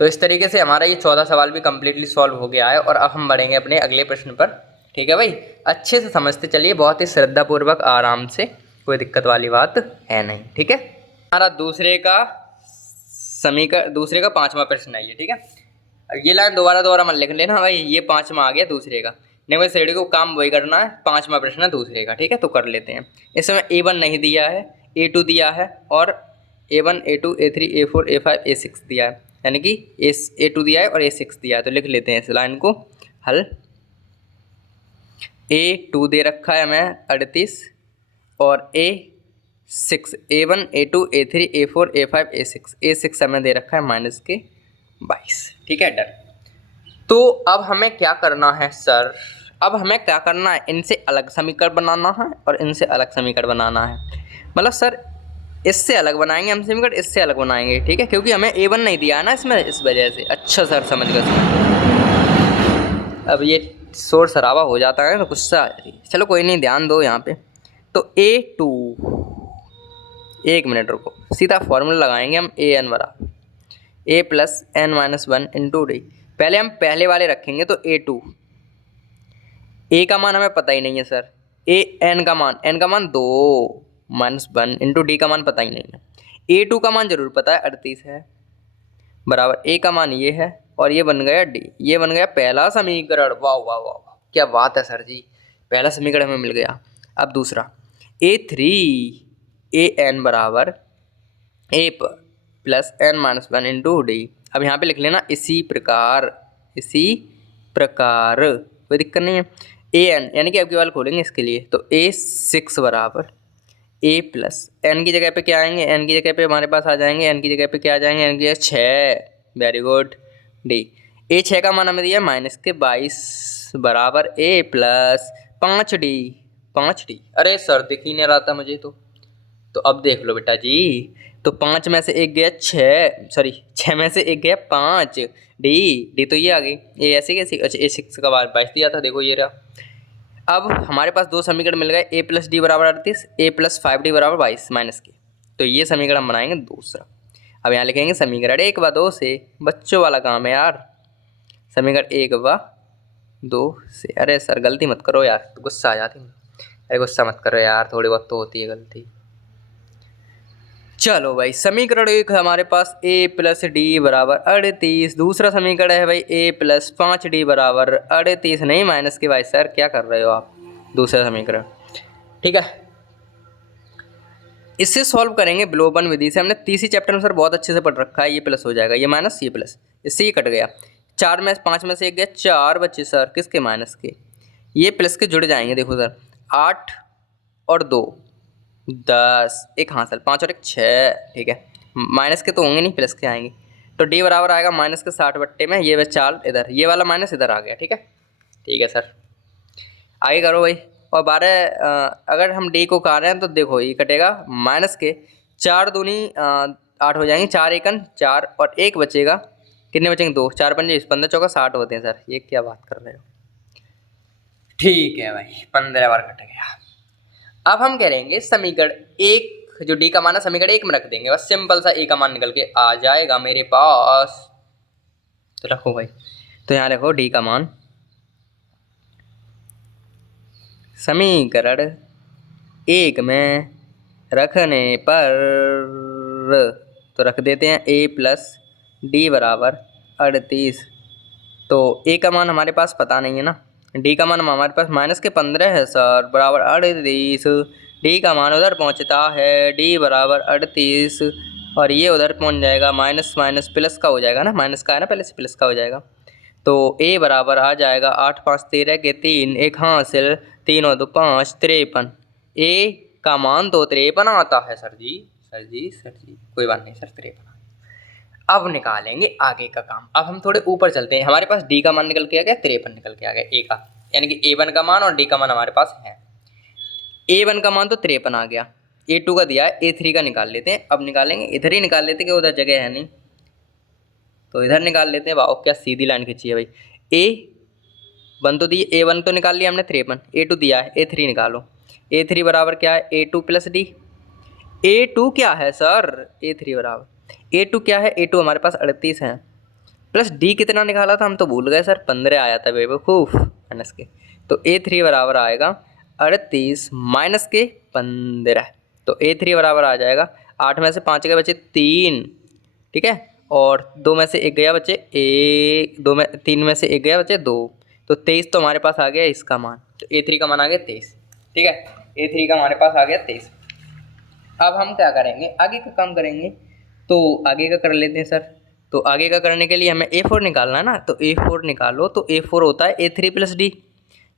तो इस तरीके से हमारा ये 14 सवाल भी कम्प्लीटली सॉल्व हो गया है और अब हम बढ़ेंगे अपने अगले प्रश्न पर। ठीक है भाई, अच्छे से समझते चलिए, बहुत ही श्रद्धापूर्वक आराम से कोई दिक्कत वाली बात है नहीं। ठीक है, हमारा दूसरे का पांचवा प्रश्न है ये। ठीक है, ये लाइन दोबारा मत लिख लेना भाई, ये पांचवा आ गया दूसरे का। नहीं, श्रेणी को काम वही करना है, पांचवा प्रश्न है दूसरे का। ठीक है, तो कर लेते हैं। इसमें A1 नहीं दिया है, A2 दिया है और A1 A2 A3 A4 A5 A6 दिया है, यानी कि A2 दिया है और A6 दिया है। तो लिख लेते हैं इस लाइन को हल। A2 दे रखा है हमें 38 और A6 A1 A2 A3 A4 A5 A6 हमें दे रखा है -22। ठीक है, डन। तो अब हमें क्या करना है सर? अब हमें क्या करना है, इनसे अलग समीकरण बनाना है और इनसे अलग समीकरण बनाना है। मतलब सर इससे अलग बनाएंगे हम समीकरण, इससे अलग बनाएंगे। ठीक है, क्योंकि हमें A1 नहीं दिया है ना इसमें, इस वजह से। अच्छा सर, समझ गए। अब ये शोर शराबा हो जाता है तो गुस्सा आ जाती है। चलो कोई नहीं, ध्यान दो यहाँ पे। तो A2, एक मिनट रुको, सीधा फॉर्मूला लगाएंगे हम। AN बराबर A plus N-1 into D. पहले हम पहले वाले रखेंगे तो A2, A का मान हमें पता ही नहीं है सर। N का मान 2 -1 इंटू डी का मान पता ही नहीं है। A2 का मान जरूर पता है, 38 है, बराबर A का मान ये है और ये बन गया D। ये बन गया पहला समीकरण। वाह वाह वाह वाह, क्या बात है सर जी, पहला समीकरण हमें मिल गया। अब दूसरा A3 AN बराबर A plus N-1 into D. अब यहाँ पे लिख लेना इसी प्रकार, कोई दिक्कत नहीं है। AN यानी कि अब केवल खोलेंगे इसके लिए, तो A6 बराबर A प्लस N की जगह पे क्या आएंगे, N की जगह पे हमारे पास आ जाएंगे, N की जगह पे क्या आ जाएंगे, N की जगह 6, वेरी गुड, D। A6 का मान हमें दिया -22 बराबर A प्लस 5D। अरे सर दिख ही नहीं रहा था मुझे तो अब देख लो बेटा जी। तो 5 में से एक गया 6 में से एक गया 5, डी तो ये आ गई। ये ऐसे कैसे? अच्छा, A6 का 22 दिया था, देखो ये रहा। अब हमारे पास दो समीकरण मिल गए, A प्लस डी बराबर 38, A प्लस 5D बराबर 22 माइनस के। तो ये समीकरण हम बनाएंगे दूसरा। अब यहाँ लिखेंगे समीकरण 1 व 2 से, बच्चों वाला काम है यार। समीकरण 1 व 2 से। अरे सर गलती मत करो यार, गुस्सा आ जाती है। अरे गुस्सा मत करो यार, थोड़ी बहुत तो होती है गलती। चलो भाई, समीकरण 1 हमारे पास A प्लस डी बराबर 38। दूसरा समीकरण है भाई A प्लस 5D बराबर 38। नहीं माइनस के भाई सर, क्या कर रहे हो आप? दूसरा समीकरण, ठीक है। इससे सॉल्व करेंगे विलोपन विधि से। हमने तीसरी चैप्टर में सर बहुत अच्छे से पढ़ रखा है। ये प्लस हो जाएगा, ये माइनस, ये प्लस, इससे ये कट गया। 4 में 5 में से एक गया, 4 बच्चे सर किसके? माइनस के। ये प्लस के जुड़ जाएंगे, देखो सर 8 और 2 10, एक हासिल 5 और एक 6, ठीक है। माइनस के तो होंगे नहीं, प्लस के आएंगे। तो डी बराबर आएगा माइनस के 60 बट्टे में, ये 4 इधर, ये वाला माइनस इधर आ गया, ठीक है। ठीक है सर, आगे करो भाई। और 12 अगर हम डी को कर रहे हैं तो देखो ये कटेगा माइनस के 4 दूनी 8 हो जाएंगे, 4 एकन 4 और 1 बचेगा, कितने बचेंगे? 2, 4 पंजे 15 चौका 60 होते हैं सर। ये क्या बात कर रहे हो? ठीक है भाई, 15 बार कट गया। अब हम करेंगे समीकरण 1, जो डी का मान है समीकरण 1 में रख देंगे, बस सिंपल सा ए का मान निकल के आ जाएगा मेरे पास। तो रखो भाई, तो यहाँ रखो डी का मान, समीकरण 1 में रखने पर तो रख देते हैं A प्लस डी बराबर 38। तो ए का मान हमारे पास पता नहीं है ना, डी का मान हमारे पास माइनस के 15 है सर, बराबर 38। डी का मान उधर पहुंचता है, डी बराबर 38, और ये उधर पहुंच जाएगा, माइनस माइनस प्लस का हो जाएगा ना, माइनस का है ना पहले से, प्लस का हो जाएगा। तो ए बराबर आ जाएगा 8 5 13 के 3, एक हासिल 3 और 2 5, 53। ए का मान तो 53 आता है सर जी। कोई बात नहीं सर, 53। अब निकालेंगे आगे का काम। अब हम थोड़े ऊपर चलते हैं। हमारे पास डी का मान निकल के आ गया, 53 निकल के आ गया ए का, यानी कि A1 का मान और डी का मान हमारे पास है। A1 का मान तो 53 आ गया, A2 का दिया है, A3 का निकाल लेते हैं। अब निकालेंगे, इधर ही निकाल लेते हैं कि उधर जगह है नहीं, तो इधर निकाल लेते हैं। वाओ क्या सीधी लाइन खींची है भाई। A1 तो दी, A1 तो निकाल लिया हमने 53, A2 दिया है, A3 निकालो। A3 बराबर क्या है? A2 plus D. A2 क्या है सर? A3 बराबर A2 क्या है? A2 हमारे पास 38 है, प्लस डी कितना निकाला था हम तो भूल गए सर, 15 आया था बेवकूफ़ माइनस के। तो A3 बराबर आएगा 38 माइनस के 15। तो A3 बराबर आ जाएगा 8 में से 5 गए बचे 3, ठीक है, और 2 में से 1 गया बचे 1, 3 में से 1 गया बचे 2, तो 23 तो हमारे पास आ गया इसका मान। तो A3 का मान आ गया 23, ठीक है, A3 का हमारे पास आ गया 23। अब हम क्या करेंगे, आगे का काम करेंगे। तो आगे का कर लेते हैं सर। तो आगे का करने के लिए हमें A4 निकालना है ना, तो A4 निकालो। तो A4 होता है A3 प्लस D।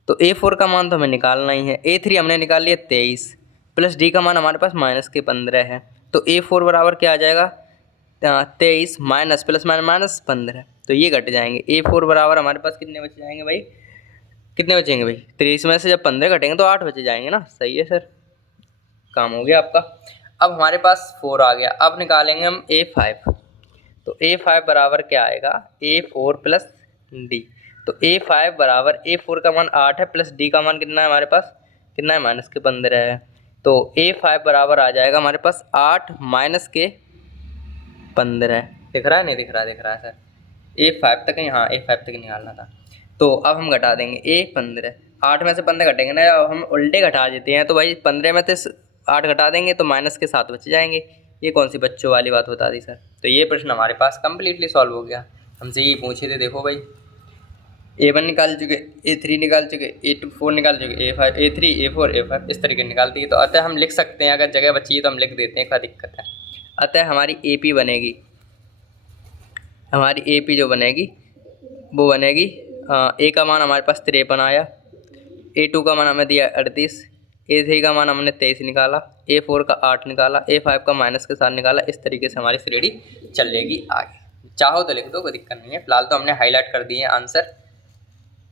तो A4 का मान तो हमें निकालना ही है। A3 हमने निकाल लिया 23 प्लस D का मान हमारे पास माइनस के 15 है। तो A4 बराबर क्या आ जाएगा, 23 माइनस प्लस माइनस 15। तो ये घट जाएंगे। A4 बराबर हमारे पास कितने बच जाएंगे भाई, कितने बचेंगे भाई, 23 में से जब 15 घटेंगे तो 8 बचे जाएंगे ना। सही है सर, काम हो गया आपका। अब हमारे पास 4 आ गया। अब निकालेंगे हम A5। तो A5 बराबर क्या आएगा, A4 प्लस D। तो A5 बराबर A4 का मान 8 है प्लस D का मान कितना है हमारे पास, कितना है, माइनस के 15 है। तो A5 बराबर आ जाएगा हमारे पास 8 माइनस के 15। दिख रहा है, नहीं दिख रहा है, दिख रहा है सर। A5 तक, हाँ A5 तक निकालना था। तो अब हम घटा देंगे A15। 8 में से 15 घटेंगे ना, अब हम उल्टे घटा देते हैं। तो भाई 15 में से 8 घटा देंगे तो माइनस के 7 बच जाएंगे। ये कौन सी बच्चों वाली बात बता दी सर। तो ये प्रश्न हमारे पास कम्प्लीटली सॉल्व हो गया। हमसे ये पूछे थे, देखो भाई A1 निकाल चुके, A3 निकाल चुके, A4 निकाल चुके, A5, A3, A4, A5 इस तरीके निकाल दी। तो अतः हम लिख सकते हैं, अगर जगह बची है तो हम लिख देते हैं, क्या दिक्कत है। अतः हमारी AP बनेगी, हमारी AP जो बनेगी वो बनेगी, A का मान हमारे पास 53 आया, A2 का मान हमें दिया 38, A3 का मान हमने 23 निकाला, A4 का 8 निकाला, A5 का माइनस के 7 निकाला। इस तरीके से हमारी श्रेणी चलेगी आगे। चाहो तो लिख दो, कोई दिक्कत नहीं है। फिलहाल तो हमने हाईलाइट कर दिए आंसर,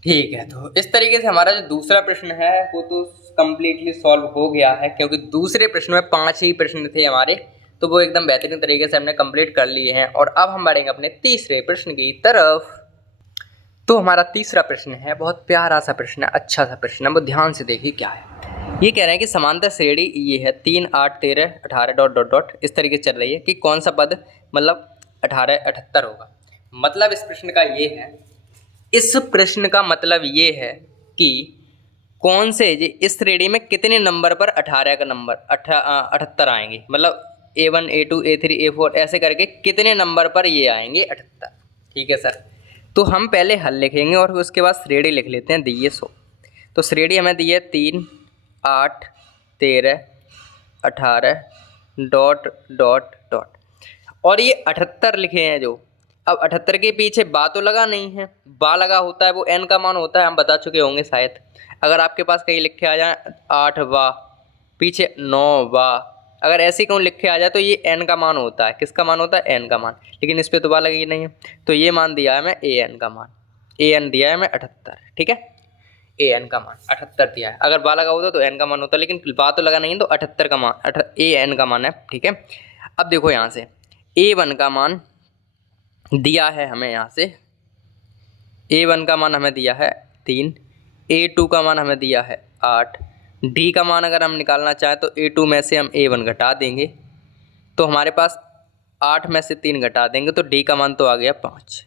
ठीक है। तो इस तरीके से हमारा जो दूसरा प्रश्न है वो तो कम्प्लीटली सॉल्व हो गया है, क्योंकि दूसरे प्रश्न में 5 ही प्रश्न थे हमारे, तो वो एकदम बेहतरीन तरीके से हमने कंप्लीट कर लिए हैं। और अब हम बढ़ेंगे अपने तीसरे प्रश्न की तरफ। तो हमारा तीसरा प्रश्न है, बहुत प्यारा सा प्रश्न है, अच्छा सा प्रश्न है, वो ध्यान से देखिए क्या है। ये कह रहे हैं कि समांतर श्रेणी ये है 3, 8, 13, 18 डॉट डॉट डॉट इस तरीके से चल रही है कि कौन सा पद मतलब 18, 78 होगा। मतलब इस प्रश्न का ये है, इस प्रश्न का मतलब ये है कि कौन से इस श्रेणी में कितने नंबर पर 18 का नंबर 78 आएंगे। मतलब A1, A2, A3, A4 ऐसे करके कितने नंबर पर ये आएंगे 78। ठीक है सर। तो हम पहले हल लिखेंगे और उसके बाद श्रेणी लिख लेते हैं, दी है 100। तो श्रेणी हमें दी है 3, 8, 13, 18 डॉट डॉट डॉट, और ये 78 लिखे हैं जो। अब 78 के पीछे बा तो लगा नहीं है, बा लगा होता है वो n का मान होता है, हम बता चुके होंगे शायद। अगर आपके पास कहीं लिखे आ जाए 8 बा, पीछे 9 बा, अगर ऐसे कहूँ लिखे आ जाए तो ये n का मान होता है। किसका मान होता है, n का मान। लेकिन इस पर तो बा लगी नहीं है, तो ये मान दिया है मैं an का मान, an दिया है मैं 78। ठीक है, an का मान 78 दिया है। अगर बा लगा होता तो n का मान होता, लेकिन बा तो लगा नहीं है तो 78 का मान an का मान है। ठीक है, अब देखो यहाँ से A1 का मान दिया है हमें, यहाँ से A1 का मान हमें दिया है 3, A2 का मान हमें दिया है 8, D का मान अगर हम निकालना चाहें तो A2 में से हम A1 घटा देंगे तो हमारे पास 8 में से 3 घटा देंगे तो D का मान तो आ गया 5,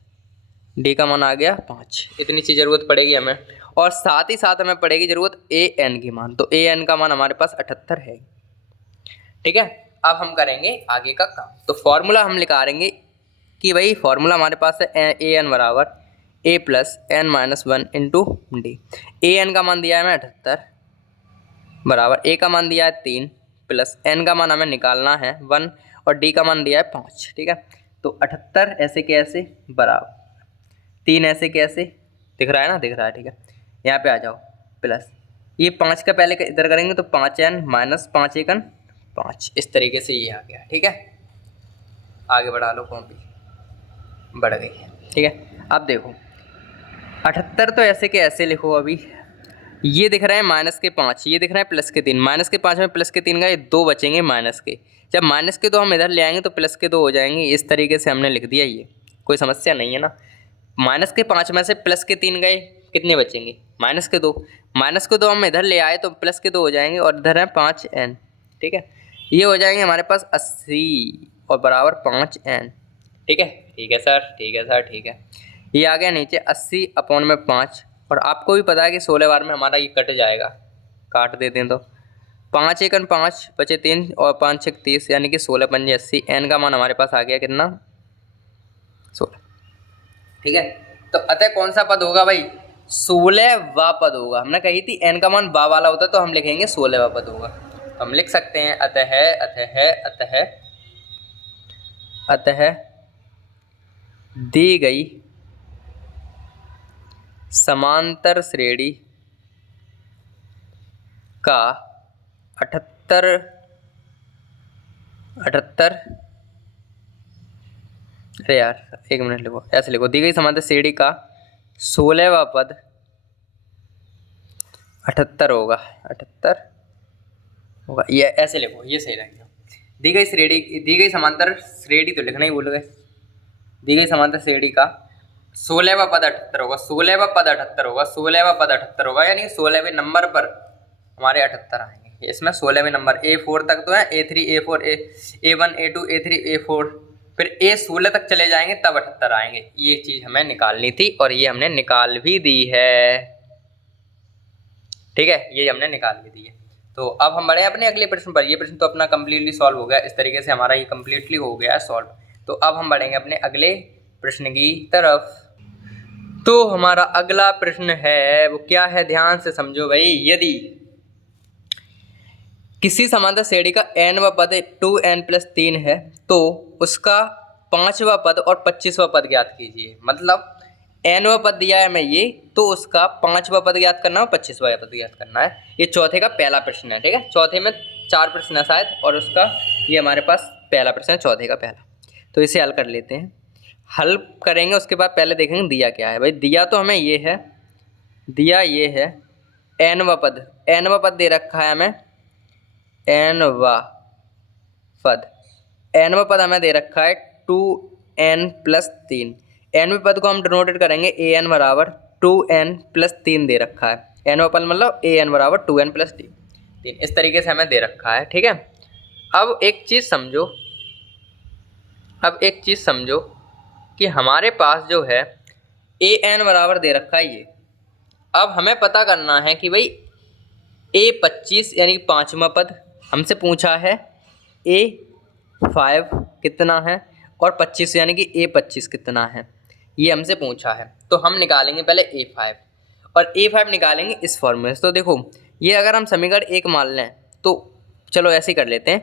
D का मान आ गया 5। इतनी सी ज़रूरत पड़ेगी हमें, और साथ ही साथ हमें पड़ेगी ज़रूरत AN की मान। तो AN का मान हमारे पास 78 है। ठीक है, अब हम करेंगे आगे का काम। तो फॉर्मूला हम निकालेंगे कि भाई फॉर्मूला हमारे पास है AN बराबर A plus N minus 1 into D. AN का मान दिया है मैं 78 बराबर A का मान दिया है 3 प्लस N का मान हमें निकालना है 1 और D का मान दिया है 5। ठीक है, तो 78 ऐसे कैसे बराबर 3 ऐसे कैसे, दिख रहा है ना, दिख रहा है। ठीक है, यहाँ पे आ जाओ, प्लस ये 5 का पहले इधर करेंगे तो 5N माइनस 5 एकन 5, इस तरीके से ये आ गया। ठीक है, आगे बढ़ा लो, कॉपी बढ़ गई है। ठीक है, अब देखो 78 तो ऐसे के ऐसे लिखो। अभी ये दिख रहा है माइनस के 5, ये दिख रहा है प्लस के 3। माइनस के 5 में प्लस के 3 गए, 2 बचेंगे माइनस के। जब माइनस के 2 हम इधर ले आएंगे तो प्लस के 2 हो जाएंगे। इस तरीके से हमने लिख दिया, ये कोई समस्या नहीं है ना। माइनस के 5 में से प्लस के 3 गए, कितने बचेंगे, माइनस के 2। माइनस के 2 हम इधर ले आए तो प्लस के 2 हो जाएंगे, और इधर है 5N। ठीक है, ये हो जाएंगे हमारे पास 80 और बराबर 5N। ठीक है, ठीक है सर, ठीक है सर, ठीक है। ये आ गया नीचे 80 अपॉन में 5, और आपको भी पता है कि 16 बार में हमारा ये कट जाएगा, काट देते हैं तो 5 एकन 5 बचे 3 और 5 छक 30 यानी कि 16 पंजे 80। एन का मान हमारे पास आ गया कितना 16। ठीक है, तो अतः कौन सा पद होगा भाई 16वां पद होगा। हमने कही थी एन का मान बा वाला होता तो हम लिखेंगे 16वां पद होगा। तो हम लिख सकते हैं अतः अतः अतः अतः दी गई समांतर श्रेणी का 78 अरे यार एक मिनट लिखो, ऐसे लिखो, दी गई समांतर श्रेणी का 16वां पद 78 होगा, 78 होगा, ये ऐसे लिखो, ये सही रहेगा। दी गई समांतर श्रेणी तो लिखना ही भूल गए। दी गई समांतर श्रेणी का 16वां पद 78 होगा, 16वां पद 78 होगा, 16वां पद 78 होगा, यानी 16वें नंबर पर हमारे 78 आएंगे। इसमें 16वें नंबर A4 तक तो है, A3 A4 A1 A2 A3 A4, फिर A16 तक चले जाएंगे तब 78 आएंगे। ये चीज़ हमें निकालनी थी और ये हमने निकाल भी दी है। ठीक है, ये हमने निकाल भी दी है। तो अब हम बढ़े अपने अगले प्रश्न पर। ये प्रश्न तो अपना कम्प्लीटली सॉल्व हो गया, इस तरीके से हमारा ये कम्प्लीटली हो गया सॉल्व। तो अब हम बढ़ेंगे अपने अगले प्रश्न की तरफ। तो हमारा अगला प्रश्न है वो क्या है, ध्यान से समझो भाई। यदि किसी समांतर श्रेणी का nवां पद 2n+3 है तो उसका 5वां पद और 25वां पद ज्ञात कीजिए। मतलब nवां पद दिया है हमें ये, तो उसका 5वां पद ज्ञात करना है और 25वां पद ज्ञात करना है। ये चौथे का पहला प्रश्न है। ठीक है, चौथे में 4 प्रश्न है शायद, और उसका ये हमारे पास पहला प्रश्न है, चौथे का पहला। तो इसे हल कर लेते हैं। हल करेंगे उसके बाद पहले देखेंगे दिया क्या है। भाई दिया तो हमें ये है, दिया ये है nवां पद दे रखा है हमें, nवां पद हमें दे रखा है 2n+3। nवें पद को हम डिनोटेड करेंगे an बराबर 2n+3 दे रखा है। nवां पद मतलब an बराबर 2n+3, इस तरीके से हमें दे रखा है। ठीक है, अब एक चीज़ समझो कि हमारे पास जो है an बराबर दे रखा है ये। अब हमें पता करना है कि भाई A25 यानी 5वां पद हमसे पूछा है, A5 कितना है और 25 यानी कि A25 कितना है, ये हमसे पूछा है। तो हम निकालेंगे पहले A5, और A5 निकालेंगे इस फॉर्मूले से। तो देखो ये अगर हम समीकरण 1 मान लें तो चलो ऐसे ही कर लेते हैं।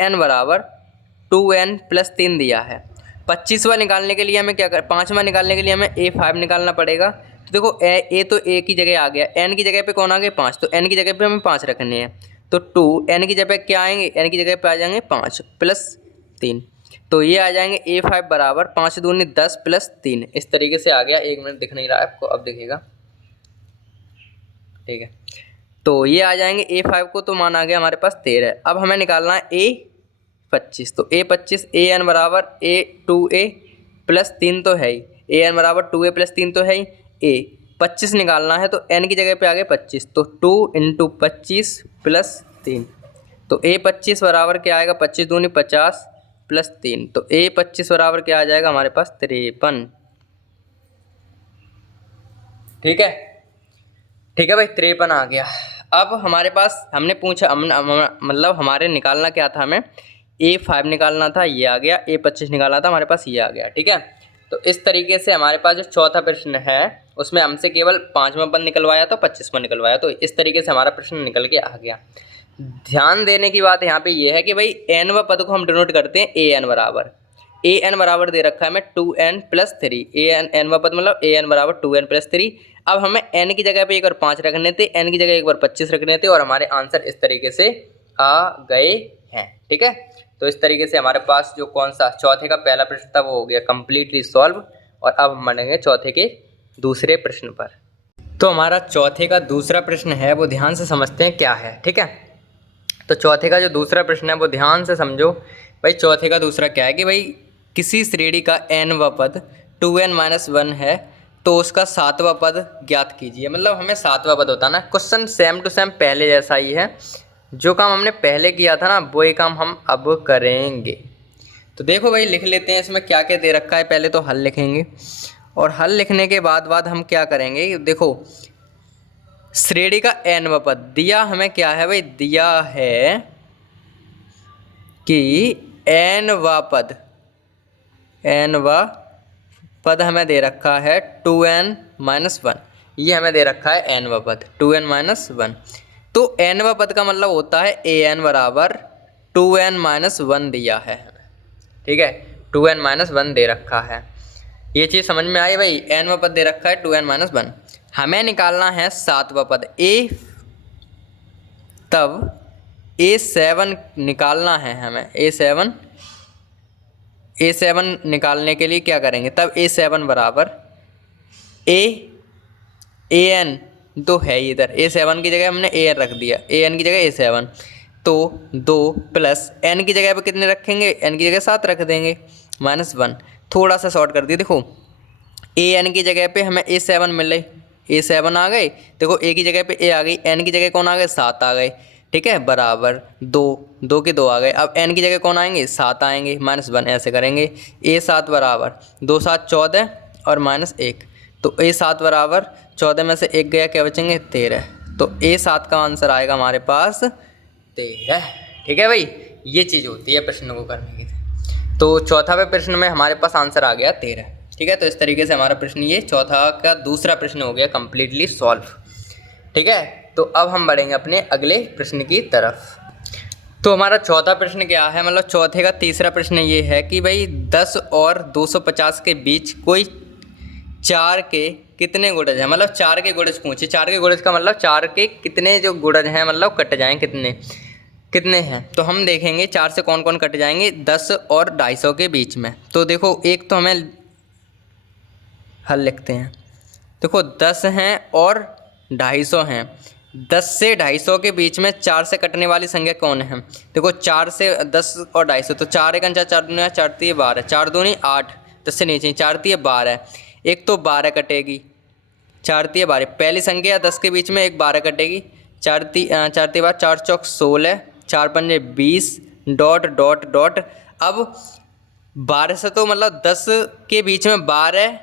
an बराबर 2n+3 दिया है। 25वां निकालने के लिए हमें क्या कर, 5वां निकालने के लिए हमें A5 निकालना पड़ेगा। तो देखो a तो a की जगह आ गया, n की जगह पे कौन आ गया 5, तो n की जगह पे हमें 5 रखने हैं। तो 2 n की जगह क्या आएंगे, n की जगह पे आ जाएंगे 5 + 3, तो ये आ जाएंगे A5 बराबर 5 दूनी 10 + 3। इस तरीके से आ गया। 1 मिनट दिख नहीं रहा है आपको, अब दिखेगा। ठीक है, तो ये आ जाएंगे A5 को तो मान आ गया हमारे पास 13। अब हमें निकालना है A25, तो A25 an बराबर A2a + 3 तो है ही, an बराबर 2a + 3 तो है ही। A25 निकालना है तो n की जगह पे आ गए 25, तो 2 × 25 + 3, तो A25 बराबर क्या आएगा 25 दूनी 50 + 3, तो A25 बराबर क्या आ जाएगा हमारे पास 53। ठीक है भाई, 53 आ गया। अब हमारे पास हमने पूछा मतलब हमारे निकालना क्या था, हमें A5 निकालना था, ये आ गया। A25 निकालना था, हमारे पास ये आ गया। ठीक है, तो इस तरीके से हमारे पास जो चौथा प्रश्न है उसमें हमसे केवल 5वां पद निकलवाया था, 25वां निकलवाया, तो इस तरीके से हमारा प्रश्न निकल के आ गया। ध्यान देने की बात यहाँ पे ये है कि भाई nवां पद को हम डिनोट करते हैं an बराबर दे रखा है हमें 2n+3। nवां पद मतलब an बराबर 2n+3। अब हमें n की जगह पे एक बार 5 रखने थे, n की जगह एक बार 25 रखने थे, और हमारे आंसर इस तरीके से आ गए हैं। ठीक है, तो इस तरीके से हमारे पास जो कौन सा चौथे का पहला प्रश्न था वो हो गया कम्प्लीटली सॉल्व। और अब हम बढ़ेंगे चौथे के दूसरे प्रश्न पर। तो हमारा चौथे का दूसरा प्रश्न है वो ध्यान से समझते हैं क्या है। ठीक है, तो चौथे का जो दूसरा प्रश्न है वो ध्यान से समझो भाई। चौथे का दूसरा क्या है कि भाई किसी श्रेणी का nवां पद 2n-1 है तो उसका 7वां पद ज्ञात कीजिए। मतलब हमें 7वां पद होता ना, क्वेश्चन सेम टू सेम पहले जैसा ही है। जो काम हमने पहले किया था ना वही काम हम अब करेंगे। तो देखो भाई लिख लेते हैं इसमें क्या क्या दे रखा है। पहले तो हल लिखेंगे, और हल लिखने के बाद हम क्या करेंगे, देखो श्रेणी का nवां पद दिया हमें क्या है भाई, दिया है कि nवां पद हमें दे रखा है 2n-1। ये हमें दे रखा है nवां पद 2n-1। तो nवां पद का मतलब होता है an बराबर 2n-1 दिया है, ठीक है, 2n-1 दे रखा है। ये चीज़ समझ में आई भाई, nवां पद दे रखा है 2n-1। हमें निकालना है 7वां पद तब a7 निकालना है हमें। a7 निकालने के लिए क्या करेंगे, तब a7 बराबर an तो है ही, इधर a7 की जगह हमने an रख दिया, an की जगह a7, तो 2 प्लस n की जगह पे कितने रखेंगे, n की जगह 7 रख देंगे, -1। थोड़ा सा शॉर्ट कर दिया, देखो an की जगह पे हमें a7 मिले, a7 आ गए, देखो a की जगह पे a आ गई, n की जगह कौन आ गए, 7 आ गए, ठीक है, बराबर 2 के 2 आ गए। अब n की जगह कौन आएंगे, 7 आएंगे, -1 ऐसे करेंगे। a7 बराबर 2 7 14 और -1, तो a7 बराबर 14 में से 1 गया, क्या बचेंगे 13, तो a7 का आंसर आएगा हमारे पास 13, ठीक है भाई। ये चीज़ होती है प्रश्न को करने की। तो चौथा पे प्रश्न में हमारे पास आंसर आ गया 13, ठीक है। तो इस तरीके से हमारा प्रश्न, ये चौथा का दूसरा प्रश्न हो गया कंप्लीटली सॉल्व, ठीक है। तो अब हम बढ़ेंगे अपने अगले प्रश्न की तरफ। तो हमारा चौथा प्रश्न क्या है, मतलब चौथे का तीसरा प्रश्न ये है कि भाई 10 और 250 के बीच कोई 4 के कितने गुणज हैं, मतलब 4 के गुणज पूछे। 4 के गुणज का मतलब 4 के कितने जो गुणज हैं, मतलब कट जाएं कितने हैं। तो हम देखेंगे 4 से कौन कौन कट जाएंगे, 10 और 250 के बीच में। तो देखो एक तो हमें हल लिखते हैं, देखो 10 हैं और 250 हैं, 10 से 250 के बीच में 4 से कटने वाली संख्या कौन है। देखो 4 से 10 और 250, तो 4 1 4 4 दूनी 4 3 12, 4 दूनी 8, 10 से नीचे 4 3 12, एक तो 12 कटेगी, 4 3 12, पहली संख्या 10 के बीच में एक 12 कटेगी, 4 3 12 4 चौक 16, 4 पंजे 20, डॉट डॉट डॉट। अब 12 से तो मतलब 10 के बीच में 12,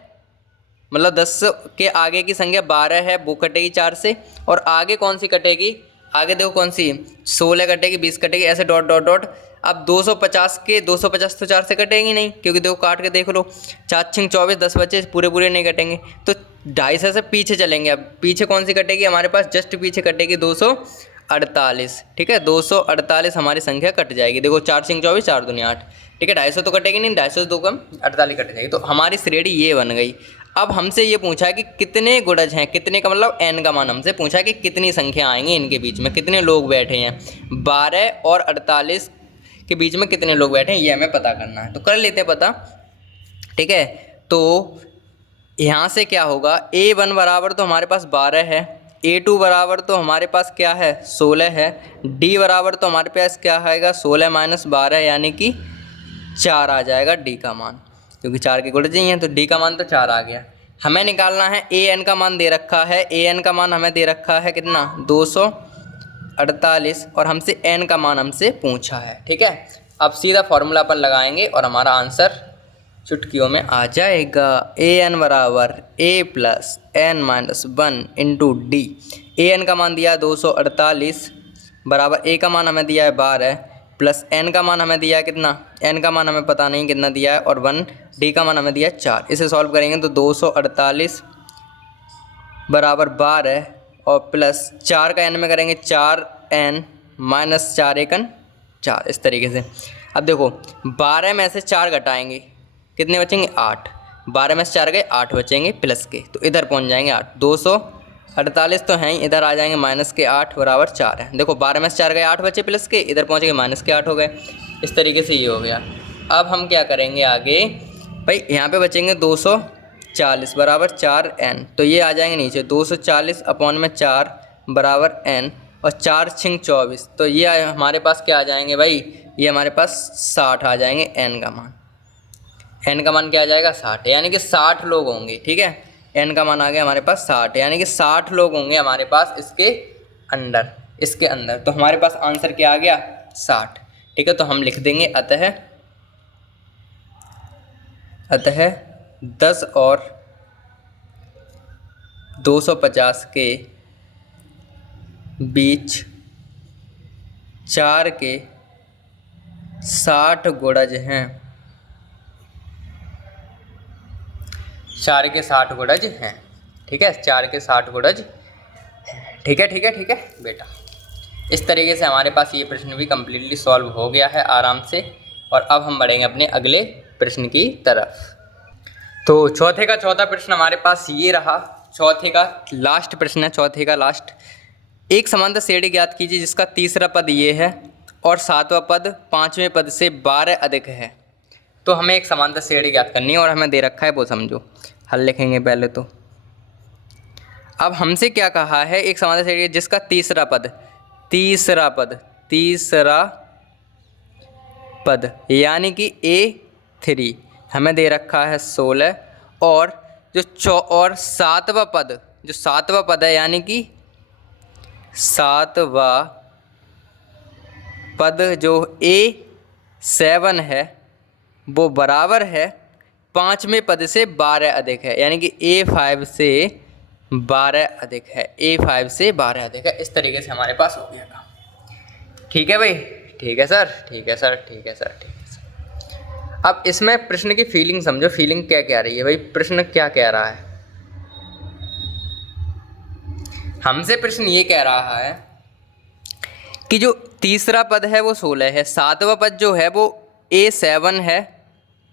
मतलब 10 के आगे की संख्या 12 है, वो कटेगी 4 से, और आगे कौन सी कटेगी, आगे देखो कौन सी, 16 कटेगी, 20 कटेगी, ऐसे डॉट डॉट डॉट। अब 250 के 250 तो 4 से कटेंगी नहीं, क्योंकि देखो काट के देख लो, 4 6 24, 10 बचे, पूरे नहीं कटेंगे, तो 250 से पीछे चलेंगे। अब पीछे कौन सी कटेगी, हमारे पास जस्ट पीछे कटेगी 248, ठीक है, 248 हमारी संख्या कट जाएगी। देखो 4 6 24, 4 दूनी 8, ठीक है, 250 तो कटेगी नहीं, 250 से 2 कम 48 कट जाएगी। तो हमारी श्रेणी ये बन गई। अब हमसे ये पूछा है कि कितने गुणज हैं, कितने का मतलब n का मान हमसे पूछा है कि कितनी संख्या आएंगी इनके बीच में, कितने लोग बैठे हैं, 12 और 48 के बीच में कितने लोग बैठे हैं, ये हमें पता करना है। तो कर लेते हैं पता, ठीक है। तो यहाँ से क्या होगा, a1 बराबर तो हमारे पास 12 है, a2 बराबर तो हमारे पास क्या है 16 है, d बराबर तो हमारे पास क्या आएगा 16 - 12 यानी कि 4 आ जाएगा d का मान, क्योंकि 4 के गुणज ही हैं, तो d का मान तो 4 आ गया। हमें निकालना है an का मान दे रखा है, an का मान हमें दे रखा है कितना 248, और हमसे n का मान हमसे पूछा है, ठीक है। अब सीधा फॉर्मूला अपन लगाएंगे और हमारा आंसर चुटकियों में आ जाएगा। an बराबर a + n - 1 × d। an का मान दिया 248 बराबर a का मान हमें दिया है 12 प्लस n का मान हमें दिया है कितना, n का मान हमें पता नहीं कितना दिया है, और 1, d का मान हमें दिया है 4। इसे सॉल्व करेंगे तो 248 बराबर 12 और प्लस 4 का n में करेंगे 4n - 4 1 4, इस तरीके से। अब देखो 12 में से 4 घटाएंगे, कितने बचेंगे 8, 12 में से 4 गए 8 बचेंगे प्लस के, तो इधर पहुंच जाएंगे 8, 248 तो हैं ही, इधर आ जाएंगे -8 बराबर 4 है। देखो 12 में से 4 गए 8 बचे प्लस के, इधर पहुँच गए -8 हो गए, इस तरीके से ये हो गया। अब हम क्या करेंगे आगे, भाई यहाँ पे बचेंगे 240 बराबर 4n, तो ये आ जाएंगे नीचे 240 अपॉन में 4 बराबर n, और 4 6 24, तो ये हमारे पास क्या आ जाएंगे भाई, ये हमारे पास 60 आ जाएंगे n का मान। n का मान क्या आ जाएगा 60, यानी कि 60 लोग होंगे, ठीक है। n का मान आ गया हमारे पास 60, यानी कि 60 लोग होंगे हमारे पास इसके अंदर। तो हमारे पास आंसर क्या आ गया 60, ठीक है। तो हम लिख देंगे अतः 10 और 250 के बीच 4 के 60 गुणज हैं। 4 के 60 गुणज हैं। ठीक है, 4 के 60 गुणज हैं। ठीक है ठीक है ठीक है बेटा। इस तरीके से हमारे पास ये प्रश्न भी कम्प्लीटली सॉल्व हो गया है आराम से। और अब हम बढ़ेंगे अपने अगले प्रश्न की तरफ। तो चौथे का चौथा प्रश्न हमारे पास ये रहा। चौथे का लास्ट प्रश्न है, चौथे का लास्ट। एक समांतर श्रेणी ज्ञात कीजिए जिसका तीसरा पद ये है और सातवां पद पांचवें पद से 12 अधिक है। तो हमें एक समांतर श्रेणी ज्ञात करनी है और हमें दे रखा है वो समझो। हल लिखेंगे पहले तो। अब हमसे क्या कहा है, एक समांतर श्रेणी जिसका तीसरा पद यानी कि A3 हमें दे रखा है 16 और और सातवां पद है यानी कि सातवां पद जो A7 है वो बराबर है पांचवें पद से 12 अधिक है, यानी कि A5 से 12 अधिक है। A5 से 12 अधिक है। इस तरीके से हमारे पास हो गया काम। ठीक है भाई, ठीक है सर, ठीक है सर, ठीक है सर, ठीक है सर। अब इसमें प्रश्न की फीलिंग समझो, फीलिंग क्या कह रही है भाई, प्रश्न क्या कह रहा है। हमसे प्रश्न ये कह रहा है कि जो तीसरा पद है वो 16 है, सातवां पद जो है वो A7 है,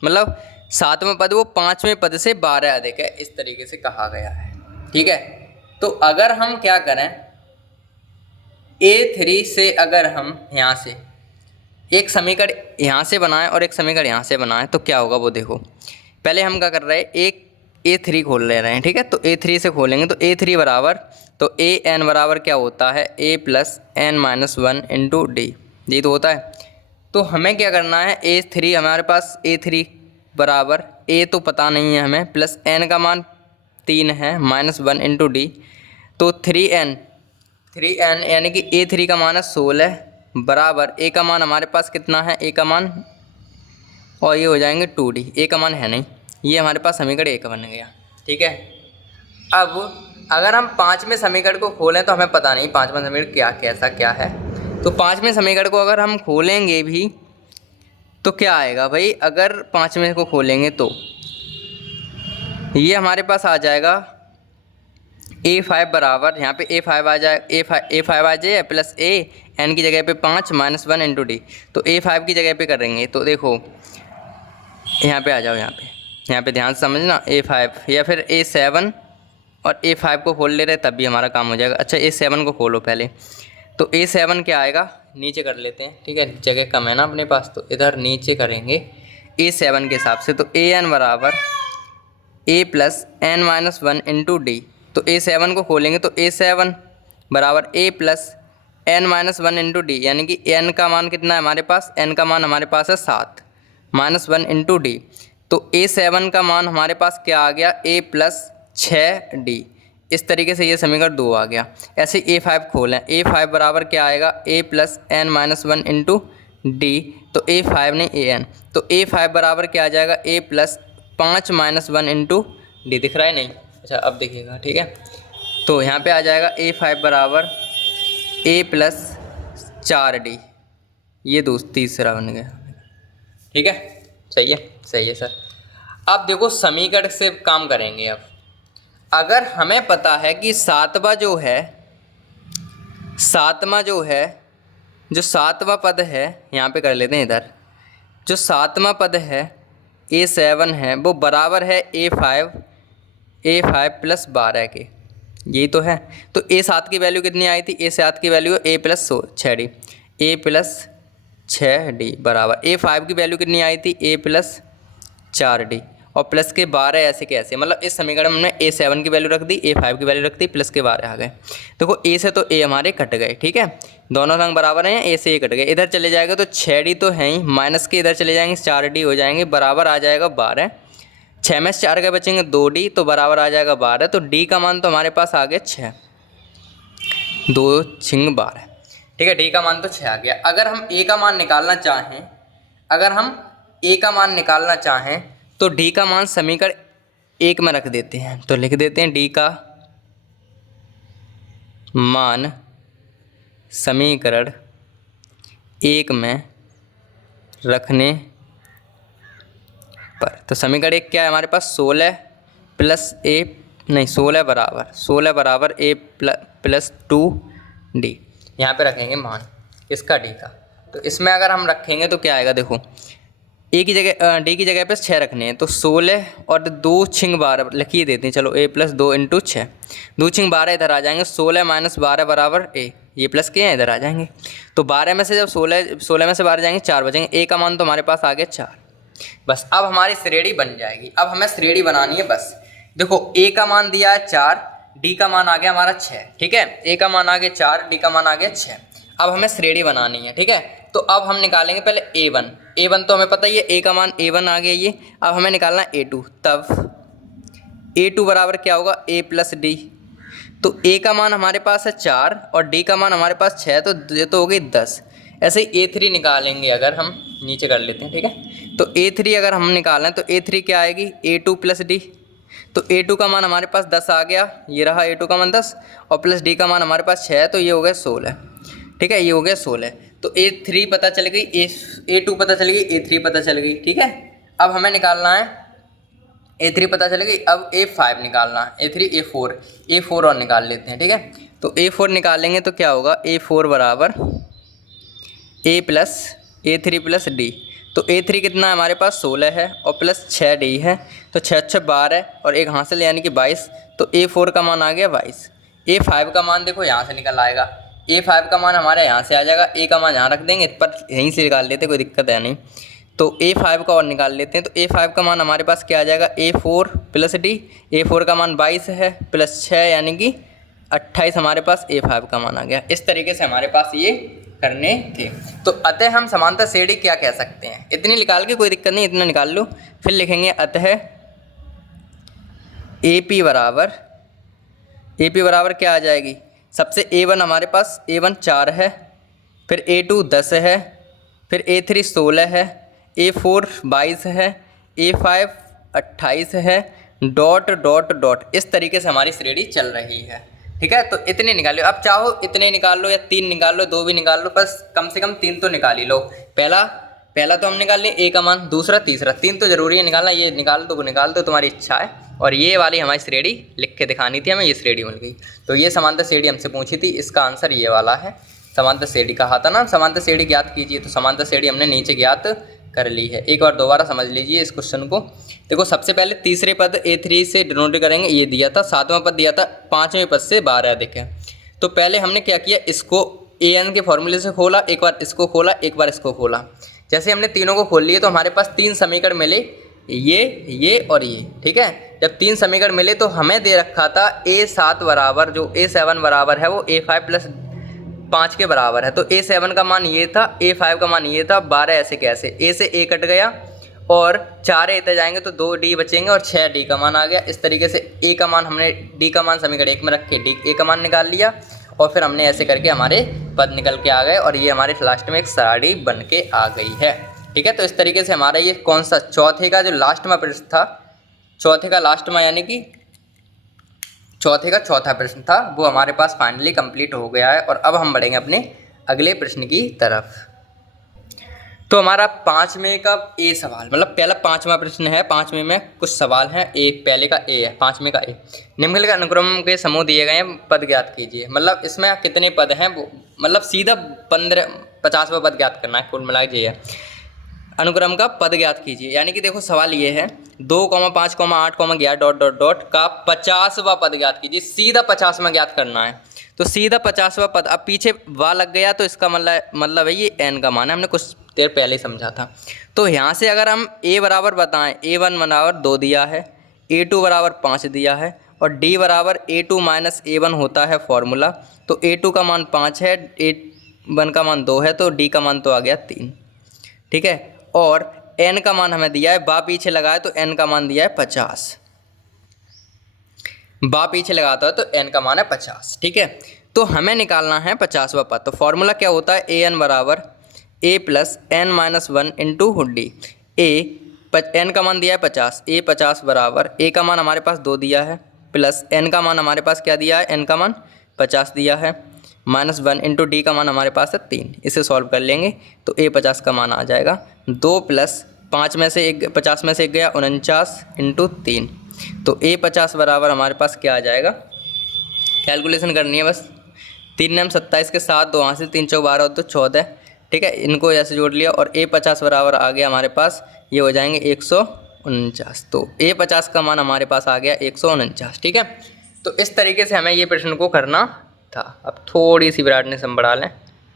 मतलब सातवां पद वो पांचवें पद से 12 अधिक है। इस तरीके से कहा गया है। ठीक है, तो अगर हम क्या करें, A3 से अगर हम यहाँ से एक समीकरण यहाँ से बनाएं और एक समीकरण यहाँ से बनाएं तो क्या होगा वो देखो। पहले हम क्या कर रहे हैं, एक A3 खोल ले रहे हैं। ठीक है, तो A3 से खोलेंगे तो A3 बराबर, तो AN बराबर क्या होता है, A plus N minus 1 into d, ये तो होता है। तो हमें क्या करना है, A3 हमारे पास A3 बराबर A तो पता नहीं है हमें, प्लस N का मान 3 है माइनस 1 इंटू डी, तो 3N यानी कि A3 का मान है 16 बराबर A का मान हमारे पास कितना है, A का मान, और ये हो जाएंगे 2D। A का मान है नहीं, ये हमारे पास समीकरण A का बन गया। ठीक है, अब अगर हम पाँचवें समीकरण को खोलें तो हमें पता नहीं पाँचवें समीकरण क्या कैसा क्या है। तो पाँचवें समीकरण को अगर हम खोलेंगे भी तो क्या आएगा भाई, अगर पाँचवें को खोलेंगे तो ये हमारे पास आ जाएगा A5 बराबर, यहाँ पे A5 आ जाए, A5 आ जाए प्लस N की जगह पे 5 माइनस 1 इंटू डी, तो A5 की जगह पे करेंगे तो देखो यहाँ पे आ जाओ, यहाँ पे ध्यान से समझना, A5 या फिर A7 और A5 को खोल ले रहे तब भी हमारा काम हो जाएगा। अच्छा A7 को खोलो पहले, तो A7 क्या आएगा, नीचे कर लेते हैं। ठीक है, जगह कम है ना अपने पास, तो इधर नीचे करेंगे A7 के हिसाब से। तो AN बराबर A plus N minus 1 into d, तो A7 को खोलेंगे तो A7 बराबर A plus N minus 1 into D, यानी कि N का मान कितना है हमारे पास, N का मान हमारे पास है 7 माइनस 1 इंटू डी, तो A7 का मान हमारे पास क्या आ गया, A प्लस 6D। इस तरीके से ये समीकरण 2 आ गया। ऐसे A5 खोलें, A5 बराबर क्या आएगा, A plus N minus 1 into d, तो A5 नहीं AN, तो A5 बराबर क्या आ जाएगा, A plus 5 minus 1 into D. दिख रहा है नहीं, अच्छा अब दिखेगा। ठीक है, तो यहाँ पे आ जाएगा A5 बराबर A प्लस 4D, ये तीसरा बन गया। ठीक है, सही है, सही है सर। अब देखो समीकरण से काम करेंगे। अब अगर हमें पता है कि सातवां जो सातवां पद है, यहाँ पे कर लेते हैं इधर, जो सातवां पद है A7 है वो बराबर है A5 प्लस 12 के, यही तो है। तो A7 की वैल्यू कितनी आई थी, A7 की value A plus 6D, A plus 6D बराबर A5 की वैल्यू कितनी आई थी, A प्लस 4D और प्लस के 12 ऐसे कैसे, मतलब इस समीकरण में हमने A7 की वैल्यू रख दी, A5 की वैल्यू रख दी, प्लस के 12 आ गए। देखो A से तो A हमारे कट गए। ठीक है, दोनों रंग बराबर हैं, A से A कट गए, इधर चले जाएगा तो 6D तो है ही, माइनस के इधर चले जाएंगे 4D हो जाएंगे, बराबर आ जाएगा 12। 6 में से 4 के बचेंगे 2D, तो बराबर आ जाएगा 12। तो D का मान तो हमारे पास आ गया 6, 2 6 12। ठीक है, D का मान तो 6 आ गया। अगर हम A का मान निकालना चाहें, तो D का मान समीकरण 1 में रख देते हैं, तो लिख देते हैं D का मान समीकरण 1 में रखने पर, तो समीकरण 1 क्या है हमारे पास, 16 प्लस ए, नहीं 16 बराबर ए प्लस 2d। यहाँ पे रखेंगे मान इसका डी का। तो इसमें अगर हम रखेंगे तो क्या आएगा, देखो ए की जगह डी की जगह पे 6 रखने हैं, तो 16 और 2 छिंग 12 लिख ही देते हैं। चलो ए प्लस 2 इंटू 6, 2 छिंग 12 इधर आ जाएंगे, 16 माइनस 12 बराबर ए, ये प्लस के हैं इधर आ जाएंगे। तो 12 में से जब 16 में से 12 जाएंगे 4 बचेंगे, ए का मान तो हमारे पास आ गया 4। बस अब हमारी श्रेणी बन जाएगी। अब हमें श्रेणी बनानी है बस। देखो ए का मान दिया है 4, डी का मान आ गया हमारा 6, ठीक है, ए का मान आ गया 4, डी का मान आ गया 6। अब हमें श्रेणी बनानी है, ठीक है। तो अब हम निकालेंगे पहले a1 तो हमें पता ही है, a का मान a1 आ गया ये। अब हमें निकालना है a2, तब a2 बराबर क्या होगा, a प्लस डी। तो a का मान हमारे पास है 4 और d का मान हमारे पास 6, तो ये तो हो गई 10। ऐसे ही a3 निकालेंगे, अगर हम नीचे कर लेते हैं, ठीक है। तो a3 अगर हम निकालें तो a3 क्या आएगी, a2 प्लस डी। तो a2 का मान हमारे पास 10 आ गया, ये रहा a2 का मान 10, और प्लस d का मान हमारे पास 6 है, तो ये हो गया 16, ठीक है, ये हो गया 16। तो a3 पता चल गई, a2 पता चल गई, a3 पता चल गई, ठीक है। अब हमें निकालना है, a3 पता चल गई, अब a5 निकालना है, a3 a4 और निकाल लेते हैं, ठीक है। तो a4 निकालेंगे तो क्या होगा, a4 बराबर a plus a3 plus D. तो a3 कितना है हमारे पास, 16 है, और प्लस 6d है, तो 6 6 12 और एक हासिल यानी कि 22। तो a4 का मान आ गया 22। a5 का मान देखो यहाँ से निकल आएगा, a5 का मान हमारे यहाँ से आ जाएगा, a का मान यहाँ रख देंगे, पर यहीं से निकाल लेते, कोई दिक्कत है नहीं। तो a5 का और निकाल लेते हैं, तो a5 का मान हमारे पास क्या आ जाएगा, a4 प्लस डी। a4 का मान 22 है, प्लस 6 यानी कि 28 हमारे पास a5 का मान आ गया। इस तरीके से हमारे पास ये करने थे। तो अतः हम समांतर श्रेणी क्या कह सकते हैं, इतनी निकाल के कोई दिक्कत नहीं, इतना निकाल लो। फिर लिखेंगे अतः AP बराबर क्या आ जाएगी, सबसे a1 हमारे पास, a1 4 है, फिर a2 10 है, फिर a3 16 है, a4 22 है, a5 28 है, डॉट डॉट डॉट। इस तरीके से हमारी श्रेणी चल रही है, ठीक है। तो इतने निकाल लो, अब चाहो इतने निकाल लो या 3 निकाल लो, 2 भी निकाल लो, बस कम से कम 3 तो निकाल ही लो। पहला तो हम निकाल लें a का मान, दूसरा तीसरा, 3 तो जरूरी है निकालना। ये निकाल दो, वो निकाल दो, तुम्हारी इच्छा है। और ये वाली हमारी श्रेणी लिख के दिखानी थी हमें, ये श्रेणी मिल गई। तो ये समांतर श्रेणी हमसे पूछी थी, इसका आंसर ये वाला है। समांतर श्रेणी कहा था ना, समांतर श्रेणी ज्ञात कीजिए, तो समांतर श्रेणी हमने नीचे ज्ञात कर ली है। एक बार दोबारा समझ लीजिए इस क्वेश्चन को। देखो सबसे पहले तीसरे पद a3 से डिनोट करेंगे, ये दिया था। 7वां पद दिया था, 5वें पद से 12 अधिक है। तो पहले हमने क्या किया, इसको an के फॉर्मूले से खोला, एक बार इसको खोला, एक बार इसको खोला। जैसे हमने तीनों को खोल लिए तो हमारे पास 3 समीकरण मिले, ये और ये, ठीक है। जब 3 समीकरण मिले तो हमें दे रखा था a7 बराबर, जो a7 बराबर है वो a5 प्लस 5 के बराबर है। तो a7 का मान ये था, a5 का मान ये था। 12 ऐसे कैसे, a से a कट गया और 4 इधर जाएंगे तो 2d बचेंगे और 6d का मान आ गया। इस तरीके से a का मान हमने d का मान समीकरण 1 में रख के a का मान निकाल लिया, और फिर हमने ऐसे करके हमारे पद निकल के आ गए, और ये हमारे लास्ट में एक सारणी बन के आ गई है, ठीक है। तो इस तरीके से हमारा ये कौन सा, चौथे का जो लास्ट में प्रश्न था, चौथे का लास्ट में यानी कि चौथे का चौथा प्रश्न था, वो हमारे पास फाइनली कंप्लीट हो गया है। और अब हम बढ़ेंगे अपने अगले प्रश्न की तरफ। तो हमारा 5वें का ए सवाल, मतलब पहला 5वां प्रश्न है। 5वें में कुछ सवाल हैं, एक पहले का ए है, 5वें का ए। निम्नलिखित अनुक्रम के समूह दिए गए हैं, पद ज्ञात कीजिए। मतलब इसमें कितने पद हैं, वो मतलब सीधा 50वां पद ज्ञात करना है, कुल मिला के ये है। अनुक्रम का पद ज्ञात कीजिए, यानी कि देखो सवाल ये है 2, 5, 8, 11 डॉट डॉट डॉट का 50वां पद ज्ञात कीजिए। सीधा 50वां ज्ञात करना है, तो सीधा 50वां पद। अब पीछे वा लग गया तो इसका मतलब है ये n का मान है, हमने कुछ देर पहले ही समझा था। तो यहाँ से अगर हम a बराबर बताएं, a1 बराबर 2 दिया है, a2 बराबर 5 दिया है, और d बराबर a2 माइनस a1 होता है फॉर्मूला। तो a2 का मान 5 है, a1 का मान 2 है, तो d का मान तो आ गया 3, ठीक है। और n का मान हमें दिया है, बा पीछे लगाए तो n का मान दिया है 50, बा पीछे लगाता है तो n का मान है 50, ठीक है। तो हमें निकालना है 50वां पद। तो फॉर्मूला क्या होता है, an बराबर a plus n minus 1 into D. n का मान दिया है 50, a 50 बराबर a का मान हमारे पास 2 दिया है, प्लस n का मान हमारे पास क्या दिया है, n का मान 50 दिया है, -1 इंटू डी का मान हमारे पास है 3। इसे सॉल्व कर लेंगे तो A50 का मान आ जाएगा 2 प्लस 5 में से 1 50 में से 1 गया 49 इंटू 3। तो A50 बराबर हमारे पास क्या आ जाएगा, कैलकुलेशन करनी है बस। 3 नम 27 के साथ 2 हाथ से 3 चौक 12 तो 14, ठीक है, इनको ऐसे जोड़ लिया और A50 बराबर आ गया हमारे पास, ये हो जाएंगे 149। तो A50 का मान हमारे पास आ गया 149, ठीक है। तो इस तरीके से हमें ये प्रश्न को करना था। अब थोड़ी सी ब्राइटनेस हम बढ़ा लें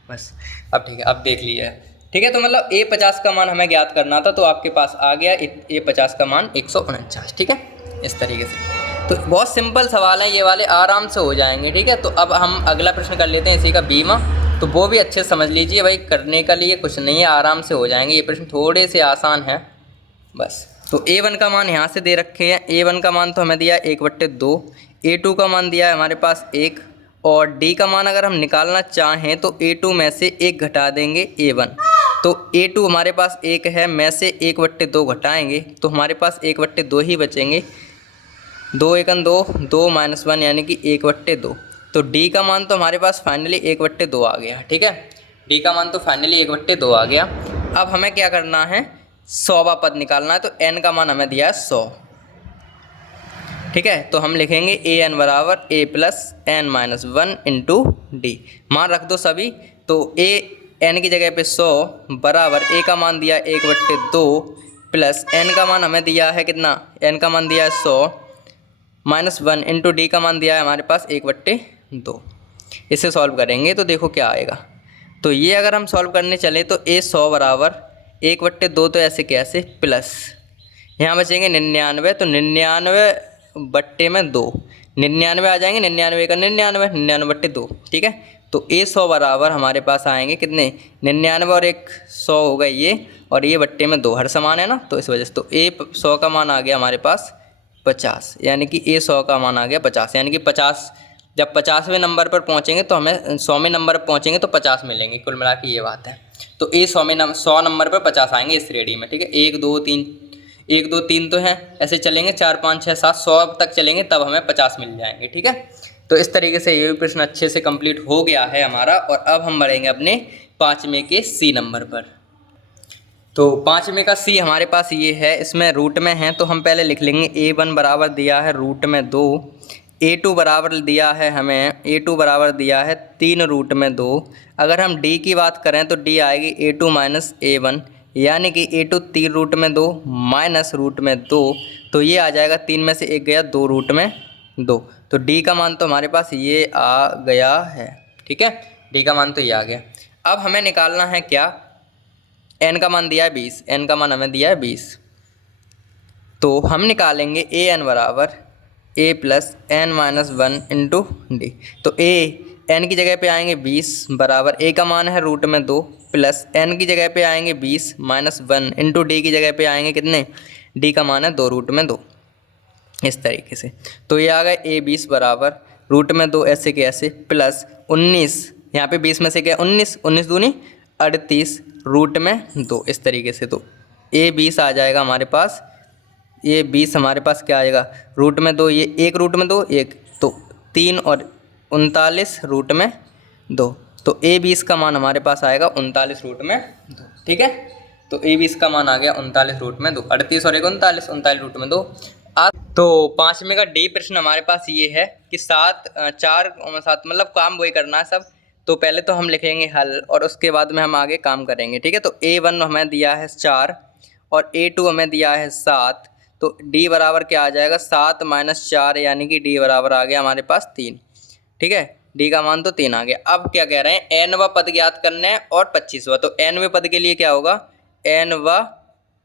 बस, अब ठीक है, अब देख लीजिए, ठीक है। तो मतलब A50 का मान हमें ज्ञात करना था, तो आपके पास आ गया A50 का मान 149, ठीक है, इस तरीके से। तो बहुत सिंपल सवाल है ये वाले, आराम से हो जाएंगे, ठीक है। तो अब हम अगला प्रश्न कर लेते हैं इसी का बीमा, तो वो भी अच्छे समझ लीजिए भाई, करने का लिए कुछ नहीं है, आराम से हो जाएंगे। ये प्रश्न थोड़े से आसान है बस। तो A1 का मान यहाँ से दे रखे हैं। A1 का मान तो हमें दिया है 1/2, A2 का मान दिया है हमारे पास 1, और D का मान अगर हम निकालना चाहें तो A2 में से 1 घटा देंगे A1। तो A2 हमारे पास 1 है, में से 1/2 घटाएंगे तो हमारे पास 1/2 ही बचेंगे। 2 एकन 2, 2 - 1 यानी कि 1/2। तो D का मान तो हमारे पास फाइनली 1/2 आ गया, ठीक है। D का मान तो फाइनली 1/2 आ गया। अब हमें क्या करना है, 100वां पद निकालना है। तो n का मान हमें दिया है 100, ठीक है। तो हम लिखेंगे an बराबर a plus n minus 1 into D. मान रख दो सभी, तो n की जगह पे 100 बराबर a का मान दिया 1/2 प्लस n का मान हमें दिया है कितना, n का मान दिया है 100 -1 इंटू डी का मान दिया है हमारे पास 1/2। इसे सॉल्व करेंगे तो देखो क्या आएगा। तो ये अगर हम सॉल्व करने चले तो A100 बराबर 1/2, तो ऐसे कैसे, प्लस यहाँ बचेंगे 99, तो 99/2, 99 आ जाएंगे, 99 का 99, 99/2, ठीक है। तो A100 बराबर हमारे पास आएंगे कितने, 99 और 100 हो गए ये, और ये बट्टे में 2 हर समान है ना, तो इस वजह से। तो A100 का मान आ गया हमारे पास 50, यानी कि A100 का मान आ गया 50, यानी कि 50 जब 50वें नंबर पर पहुंचेंगे तो हमें 100वें नंबर पर पहुंचेंगे तो 50 मिलेंगे, कुल मिला के ये बात है। तो A100 नंबर पर 50 आएंगे इस श्रेणी में, ठीक है। 1 2 3 1 2 3 तो हैं, ऐसे चलेंगे 4 5 6 7 100 तक चलेंगे तब हमें 50 मिल जाएंगे, ठीक है। तो इस तरीके से ये भी प्रश्न अच्छे से कंप्लीट हो गया है हमारा। और अब हम बढ़ेंगे अपने 5वें के C नंबर पर। तो 5वें का C हमारे पास ये है, इसमें रूट में है, तो हम पहले लिख लेंगे A1 बराबर दिया है रूट में 2, A2 बराबर दिया है हमें, A2 बराबर दिया है 3 रूट में 2। अगर हम D की बात करें तो D आएगी A2 माइनस A1, यानी कि A2 3 रूट में 2 माइनस रूट में 2, तो ये आ जाएगा 3 में से 1 गया 2 रूट में 2। तो D का मान तो हमारे पास ये आ गया है, ठीक है, D का मान तो ये आ गया। अब हमें निकालना है क्या, n का मान दिया है 20, n का मान हमें दिया है 20, तो हम निकालेंगे an बराबर a plus n minus 1 into d. तो n की जगह पे आएंगे 20 बराबर a का मान है रूट में 2 प्लस n की जगह पे आएंगे 20 माइनस 1 इंटू डी की जगह पे आएंगे कितने, d का मान है 2 रूट में 2, इस तरीके से। तो ये आ गए a 20 बराबर रूट में 2 ऐसे के ऐसे प्लस 19, यहाँ पे 20 में से क्या 19, 19 दूनी 38 रूट में 2, इस तरीके से। तो a 20 आ जाएगा हमारे पास, ये 20 हमारे पास क्या आएगा रूट में 2, ये 1 रूट में 2 1, तो 3 और 39 रूट में 2। तो a 20 का मान हमारे पास आएगा 39 रूट में 2, ठीक है। तो a 20 का मान आ गया 39 रूट में 2, 38 और 1 39, 39 रूट में 2। तो 5वें का डी प्रश्न हमारे पास ये है कि 7 4 7 मतलब काम वही करना है सब। तो पहले तो हम लिखेंगे हल और उसके बाद में हम आगे काम करेंगे, ठीक है। तो A1 हमें दिया है 4 और A2 हमें दिया है 7, तो D बराबर क्या आ जाएगा 7 माइनस 4, यानी कि D बराबर आ गया हमारे पास 3, ठीक है। D का मान तो 3 आ गया। अब क्या कह रहे हैं, nवा पद ज्ञात करना है और 25वां। तो nवें पद के लिए क्या होगा, nवा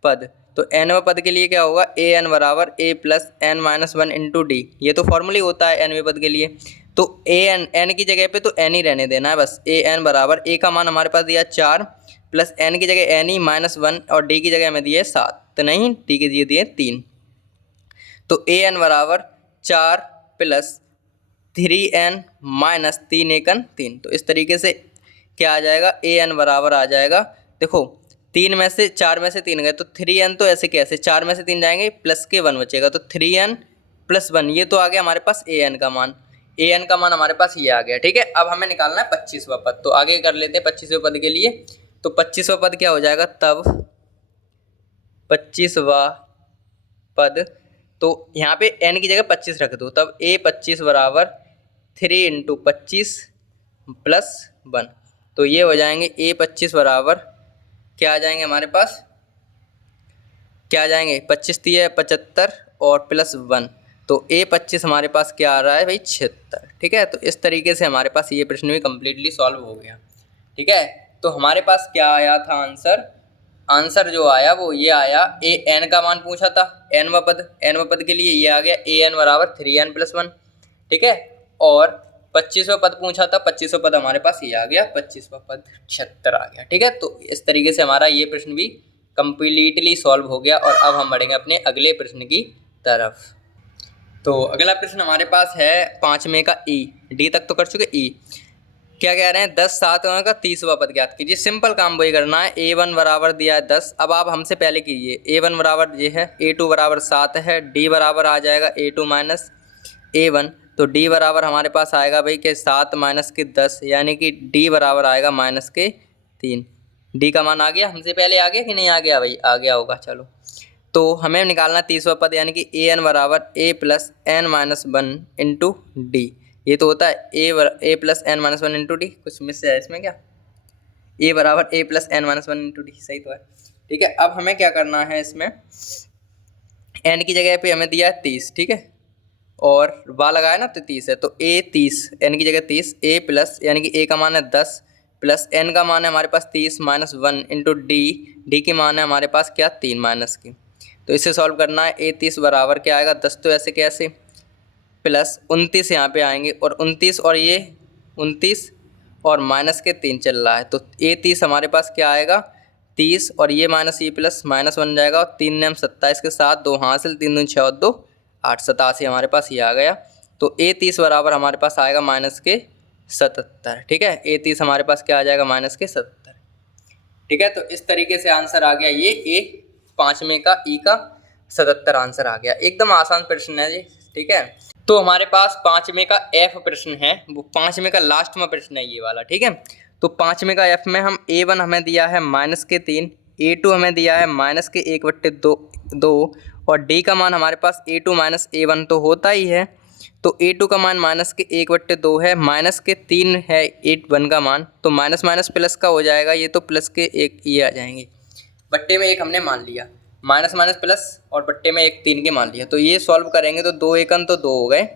पद, तो nवें पद के लिए क्या होगा, an बराबर a plus n minus 1 into d. ये तो फॉर्मूला होता है nवें पद के लिए। तो n की जगह पे तो n ही रहने देना है बस। an बराबर a का मान हमारे पास दिया 4 प्लस n की जगह n ही माइनस 1 और d की जगह हमें दिए 7, तो नहीं d की जगह दिए 3। तो an बराबर 4 प्लस 3n माइनस 3 एकन 3। तो इस तरीके से क्या आ जाएगा, an बराबर आ जाएगा, देखो 3 में से 4 में से 3 गए तो 3n, तो ऐसे कैसे 4 में से 3 जाएंगे प्लस के 1 बचेगा, तो 3n प्लस 1, ये तो आ गया हमारे पास an का मान। ए एन का मान हमारे पास ये आ गया। ठीक है, अब हमें निकालना है 25वां पद। तो आगे कर लेते हैं 25वें पद के लिए। तो 25वां पद क्या हो जाएगा, तब 25वां पद, तो यहाँ पे n की जगह 25 रख दो, तब a 25 बराबर 3 इंटू 25 प्लस 1। तो ये हो जाएंगे a 25 बराबर क्या आ जाएंगे हमारे पास, क्या आ जाएंगे 25 दिए 75 और प्लस 1, तो a 25 हमारे पास क्या आ रहा है भाई 76। ठीक है, तो इस तरीके से हमारे पास ये प्रश्न भी कम्प्लीटली सॉल्व हो गया। ठीक है, तो हमारे पास क्या आया था आंसर, आंसर जो आया वो ये आया, ए एन का मान पूछा था, एनवा पद के लिए ये आ गया ए एन बराबर 3n प्लस 1। ठीक है, और 25वां पद पूछा था, 25वां पद हमारे पास ये आ गया, 25वां पद 76 आ गया। ठीक है, तो इस तरीके से हमारा ये प्रश्न भी कंप्लीटली सॉल्व हो गया। और अब हम बढ़ेंगे अपने अगले प्रश्न की तरफ। तो अगला प्रश्न हमारे पास है 5वें का ई, डी तक तो कर चुके। ई क्या कह रहे हैं, 10 7 का 30वां पद ज्ञात कीजिए। सिंपल काम वही करना है, a1 बराबर दिया है 10। अब आप हमसे पहले कीजिए, a1 बराबर ये है, a2 बराबर 7 है, d बराबर आ जाएगा a2 माइनस a1। तो d बराबर हमारे पास आएगा भाई कि 7 माइनस के 10, यानी कि d बराबर आएगा माइनस के 3। d का मान आ गया, हमसे पहले आ गया कि नहीं आ गया भाई, आ गया होगा। चलो, तो हमें निकालना 30वां पद, यानी कि a n बराबर a plus n minus 1 into d. ये तो होता है a plus n minus 1 into d, कुछ मिस है इसमें क्या, ए बराबर a plus n minus 1 into d, सही तो है। ठीक है, अब हमें क्या करना है, इसमें एन की जगह पे हमें दिया है 30। ठीक है, और बा लगाया ना तो 30 है, तो ए 30, एन की जगह 30, ए प्लस यानी कि ए का मान है 10 प्लस एन का मान है हमारे पास 30 माइनस 1 इंटू डी, डी की मान है हमारे पास क्या 3 माइनस की। तो इसे सॉल्व करना है, ए 30 बराबर क्या आएगा 10, तो ऐसे कैसे प्लस 29 यहाँ पे आएंगे, और 29 और ये 29 और माइनस के 3 चल रहा है, तो ए 30 हमारे पास क्या आएगा 30, और ये माइनस ये प्लस माइनस बन जाएगा, और 3 ने हम 27 के साथ 2 हासिल, 3 दूनी 6 और 2 8, 87 हमारे पास ये आ गया। तो ए 30 बराबर हमारे पास आएगा माइनस के 77। ठीक है, ए 30 हमारे पास क्या आ जाएगा माइनस के 77। ठीक है, तो इस तरीके से आंसर आ गया ये ए 5वें का ई का 77 आंसर आ गया। एकदम आसान प्रश्न है जी। ठीक है, तो हमारे पास 5वें का एफ प्रश्न है, वो 5वें का लास्ट में प्रश्न है ये वाला। ठीक है, तो 5वें का एफ में हम a1 हमें दिया है माइनस के 3, a2 हमें दिया है माइनस के 1/2 और d का मान हमारे पास a2 माइनस a1 तो होता ही है। तो a2 का मान माइनस के 1/2 है, माइनस के 3 है 1 का मान, तो माइनस माइनस प्लस का हो जाएगा, ये तो प्लस के 1 ये आ जाएंगे, बट्टे में 1 हमने मान लिया, माइनस माइनस प्लस और बट्टे में 1 3 के मान लिया। तो ये सॉल्व करेंगे तो 2 एकन तो 2 हो गए,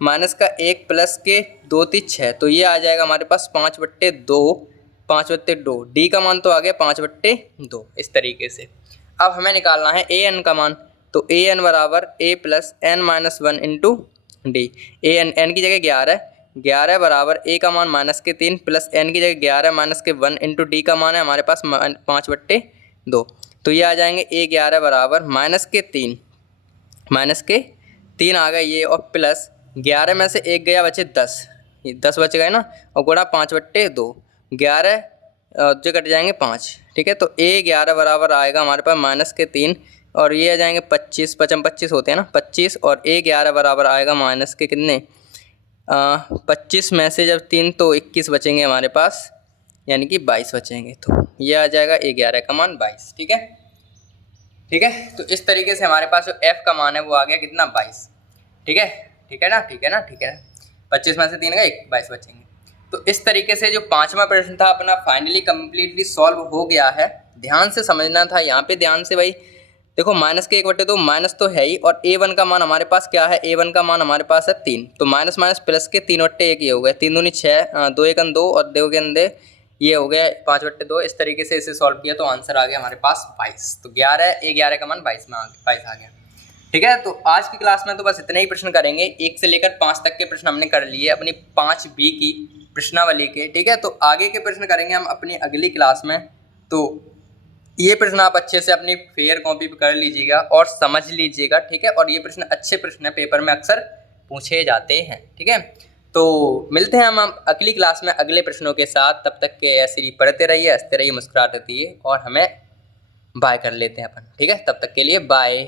माइनस का 1 प्लस के 2 3 6, तो ये आ जाएगा हमारे पास 5/2 डी का मान तो आ गया 5/2। इस तरीके से अब हमें निकालना है ए एन का मान। तो ए एन बराबर a plus n minus 1 into d. A n की जगह 11 बराबर ए का मान माइनस के 3 प्लस एन की जगह 11 माइनस के 1 इंटू डी का मान है हमारे पास 5/2। तो ये आ जाएंगे ए 11 बराबर माइनस के 3 आ गए ये, और प्लस 11 में से 1 गया बचे 10, ये 10 बच गए ना, और गुणा 5/2, 11 जो कट जाएंगे 5। ठीक है, तो ए 11 बराबर आएगा हमारे पास माइनस के 3, और ये आ जाएंगे 25, 25 होते हैं ना 25, और ए 11 बराबर आएगा माइनस के कितने 25 में से जब 3 तो 21 बचेंगे हमारे पास, यानी कि 22 बचेंगे। तो ये आ जाएगा ए 11 का मान 22। ठीक है, ठीक है, तो इस तरीके से हमारे पास जो एफ का मान है वो आ गया कितना 22। ठीक है, ठीक है ना, ठीक है ना, ठीक है, 25 में से 3 गए 22 बचेंगे। तो इस तरीके से जो 5वां प्रश्न था अपना फाइनली कम्प्लीटली सॉल्व हो गया है। ध्यान से समझना था यहाँ पे, ध्यान से भाई देखो, माइनस के 1/2 माइनस तो है ही, और a1 का मान हमारे पास क्या है, a1 का मान हमारे पास है 3, तो माइनस माइनस प्लस के 3/1 ये हो गए, 3 दूनी 6, 2 एकन 2 और 2 के अंदर ये हो गया 5/2। इस तरीके से इसे सॉल्व किया तो आंसर आ गया हमारे पास 22। तो 11 का मान 22 में 22 आ गया। ठीक है, तो आज की क्लास में तो बस इतने ही प्रश्न करेंगे, 1 से लेकर 5 तक के प्रश्न हमने कर लिए अपनी 5B की प्रश्नावली के। ठीक है, तो आगे के प्रश्न करेंगे हम अपनी अगली क्लास में। तो ये प्रश्न आप अच्छे से अपनी फेयर कॉपी पर कर लीजिएगा और समझ लीजिएगा। ठीक है, और ये प्रश्न अच्छे प्रश्न है, पेपर में अक्सर पूछे जाते हैं। ठीक है, तो मिलते हैं हम अगली क्लास में अगले प्रश्नों के साथ। तब तक के ऐसे ही पढ़ते रहिए, हंसते रहिए, मुस्कुराते रहिए, और हमें बाय कर लेते हैं अपन। ठीक है, तब तक के लिए बाय।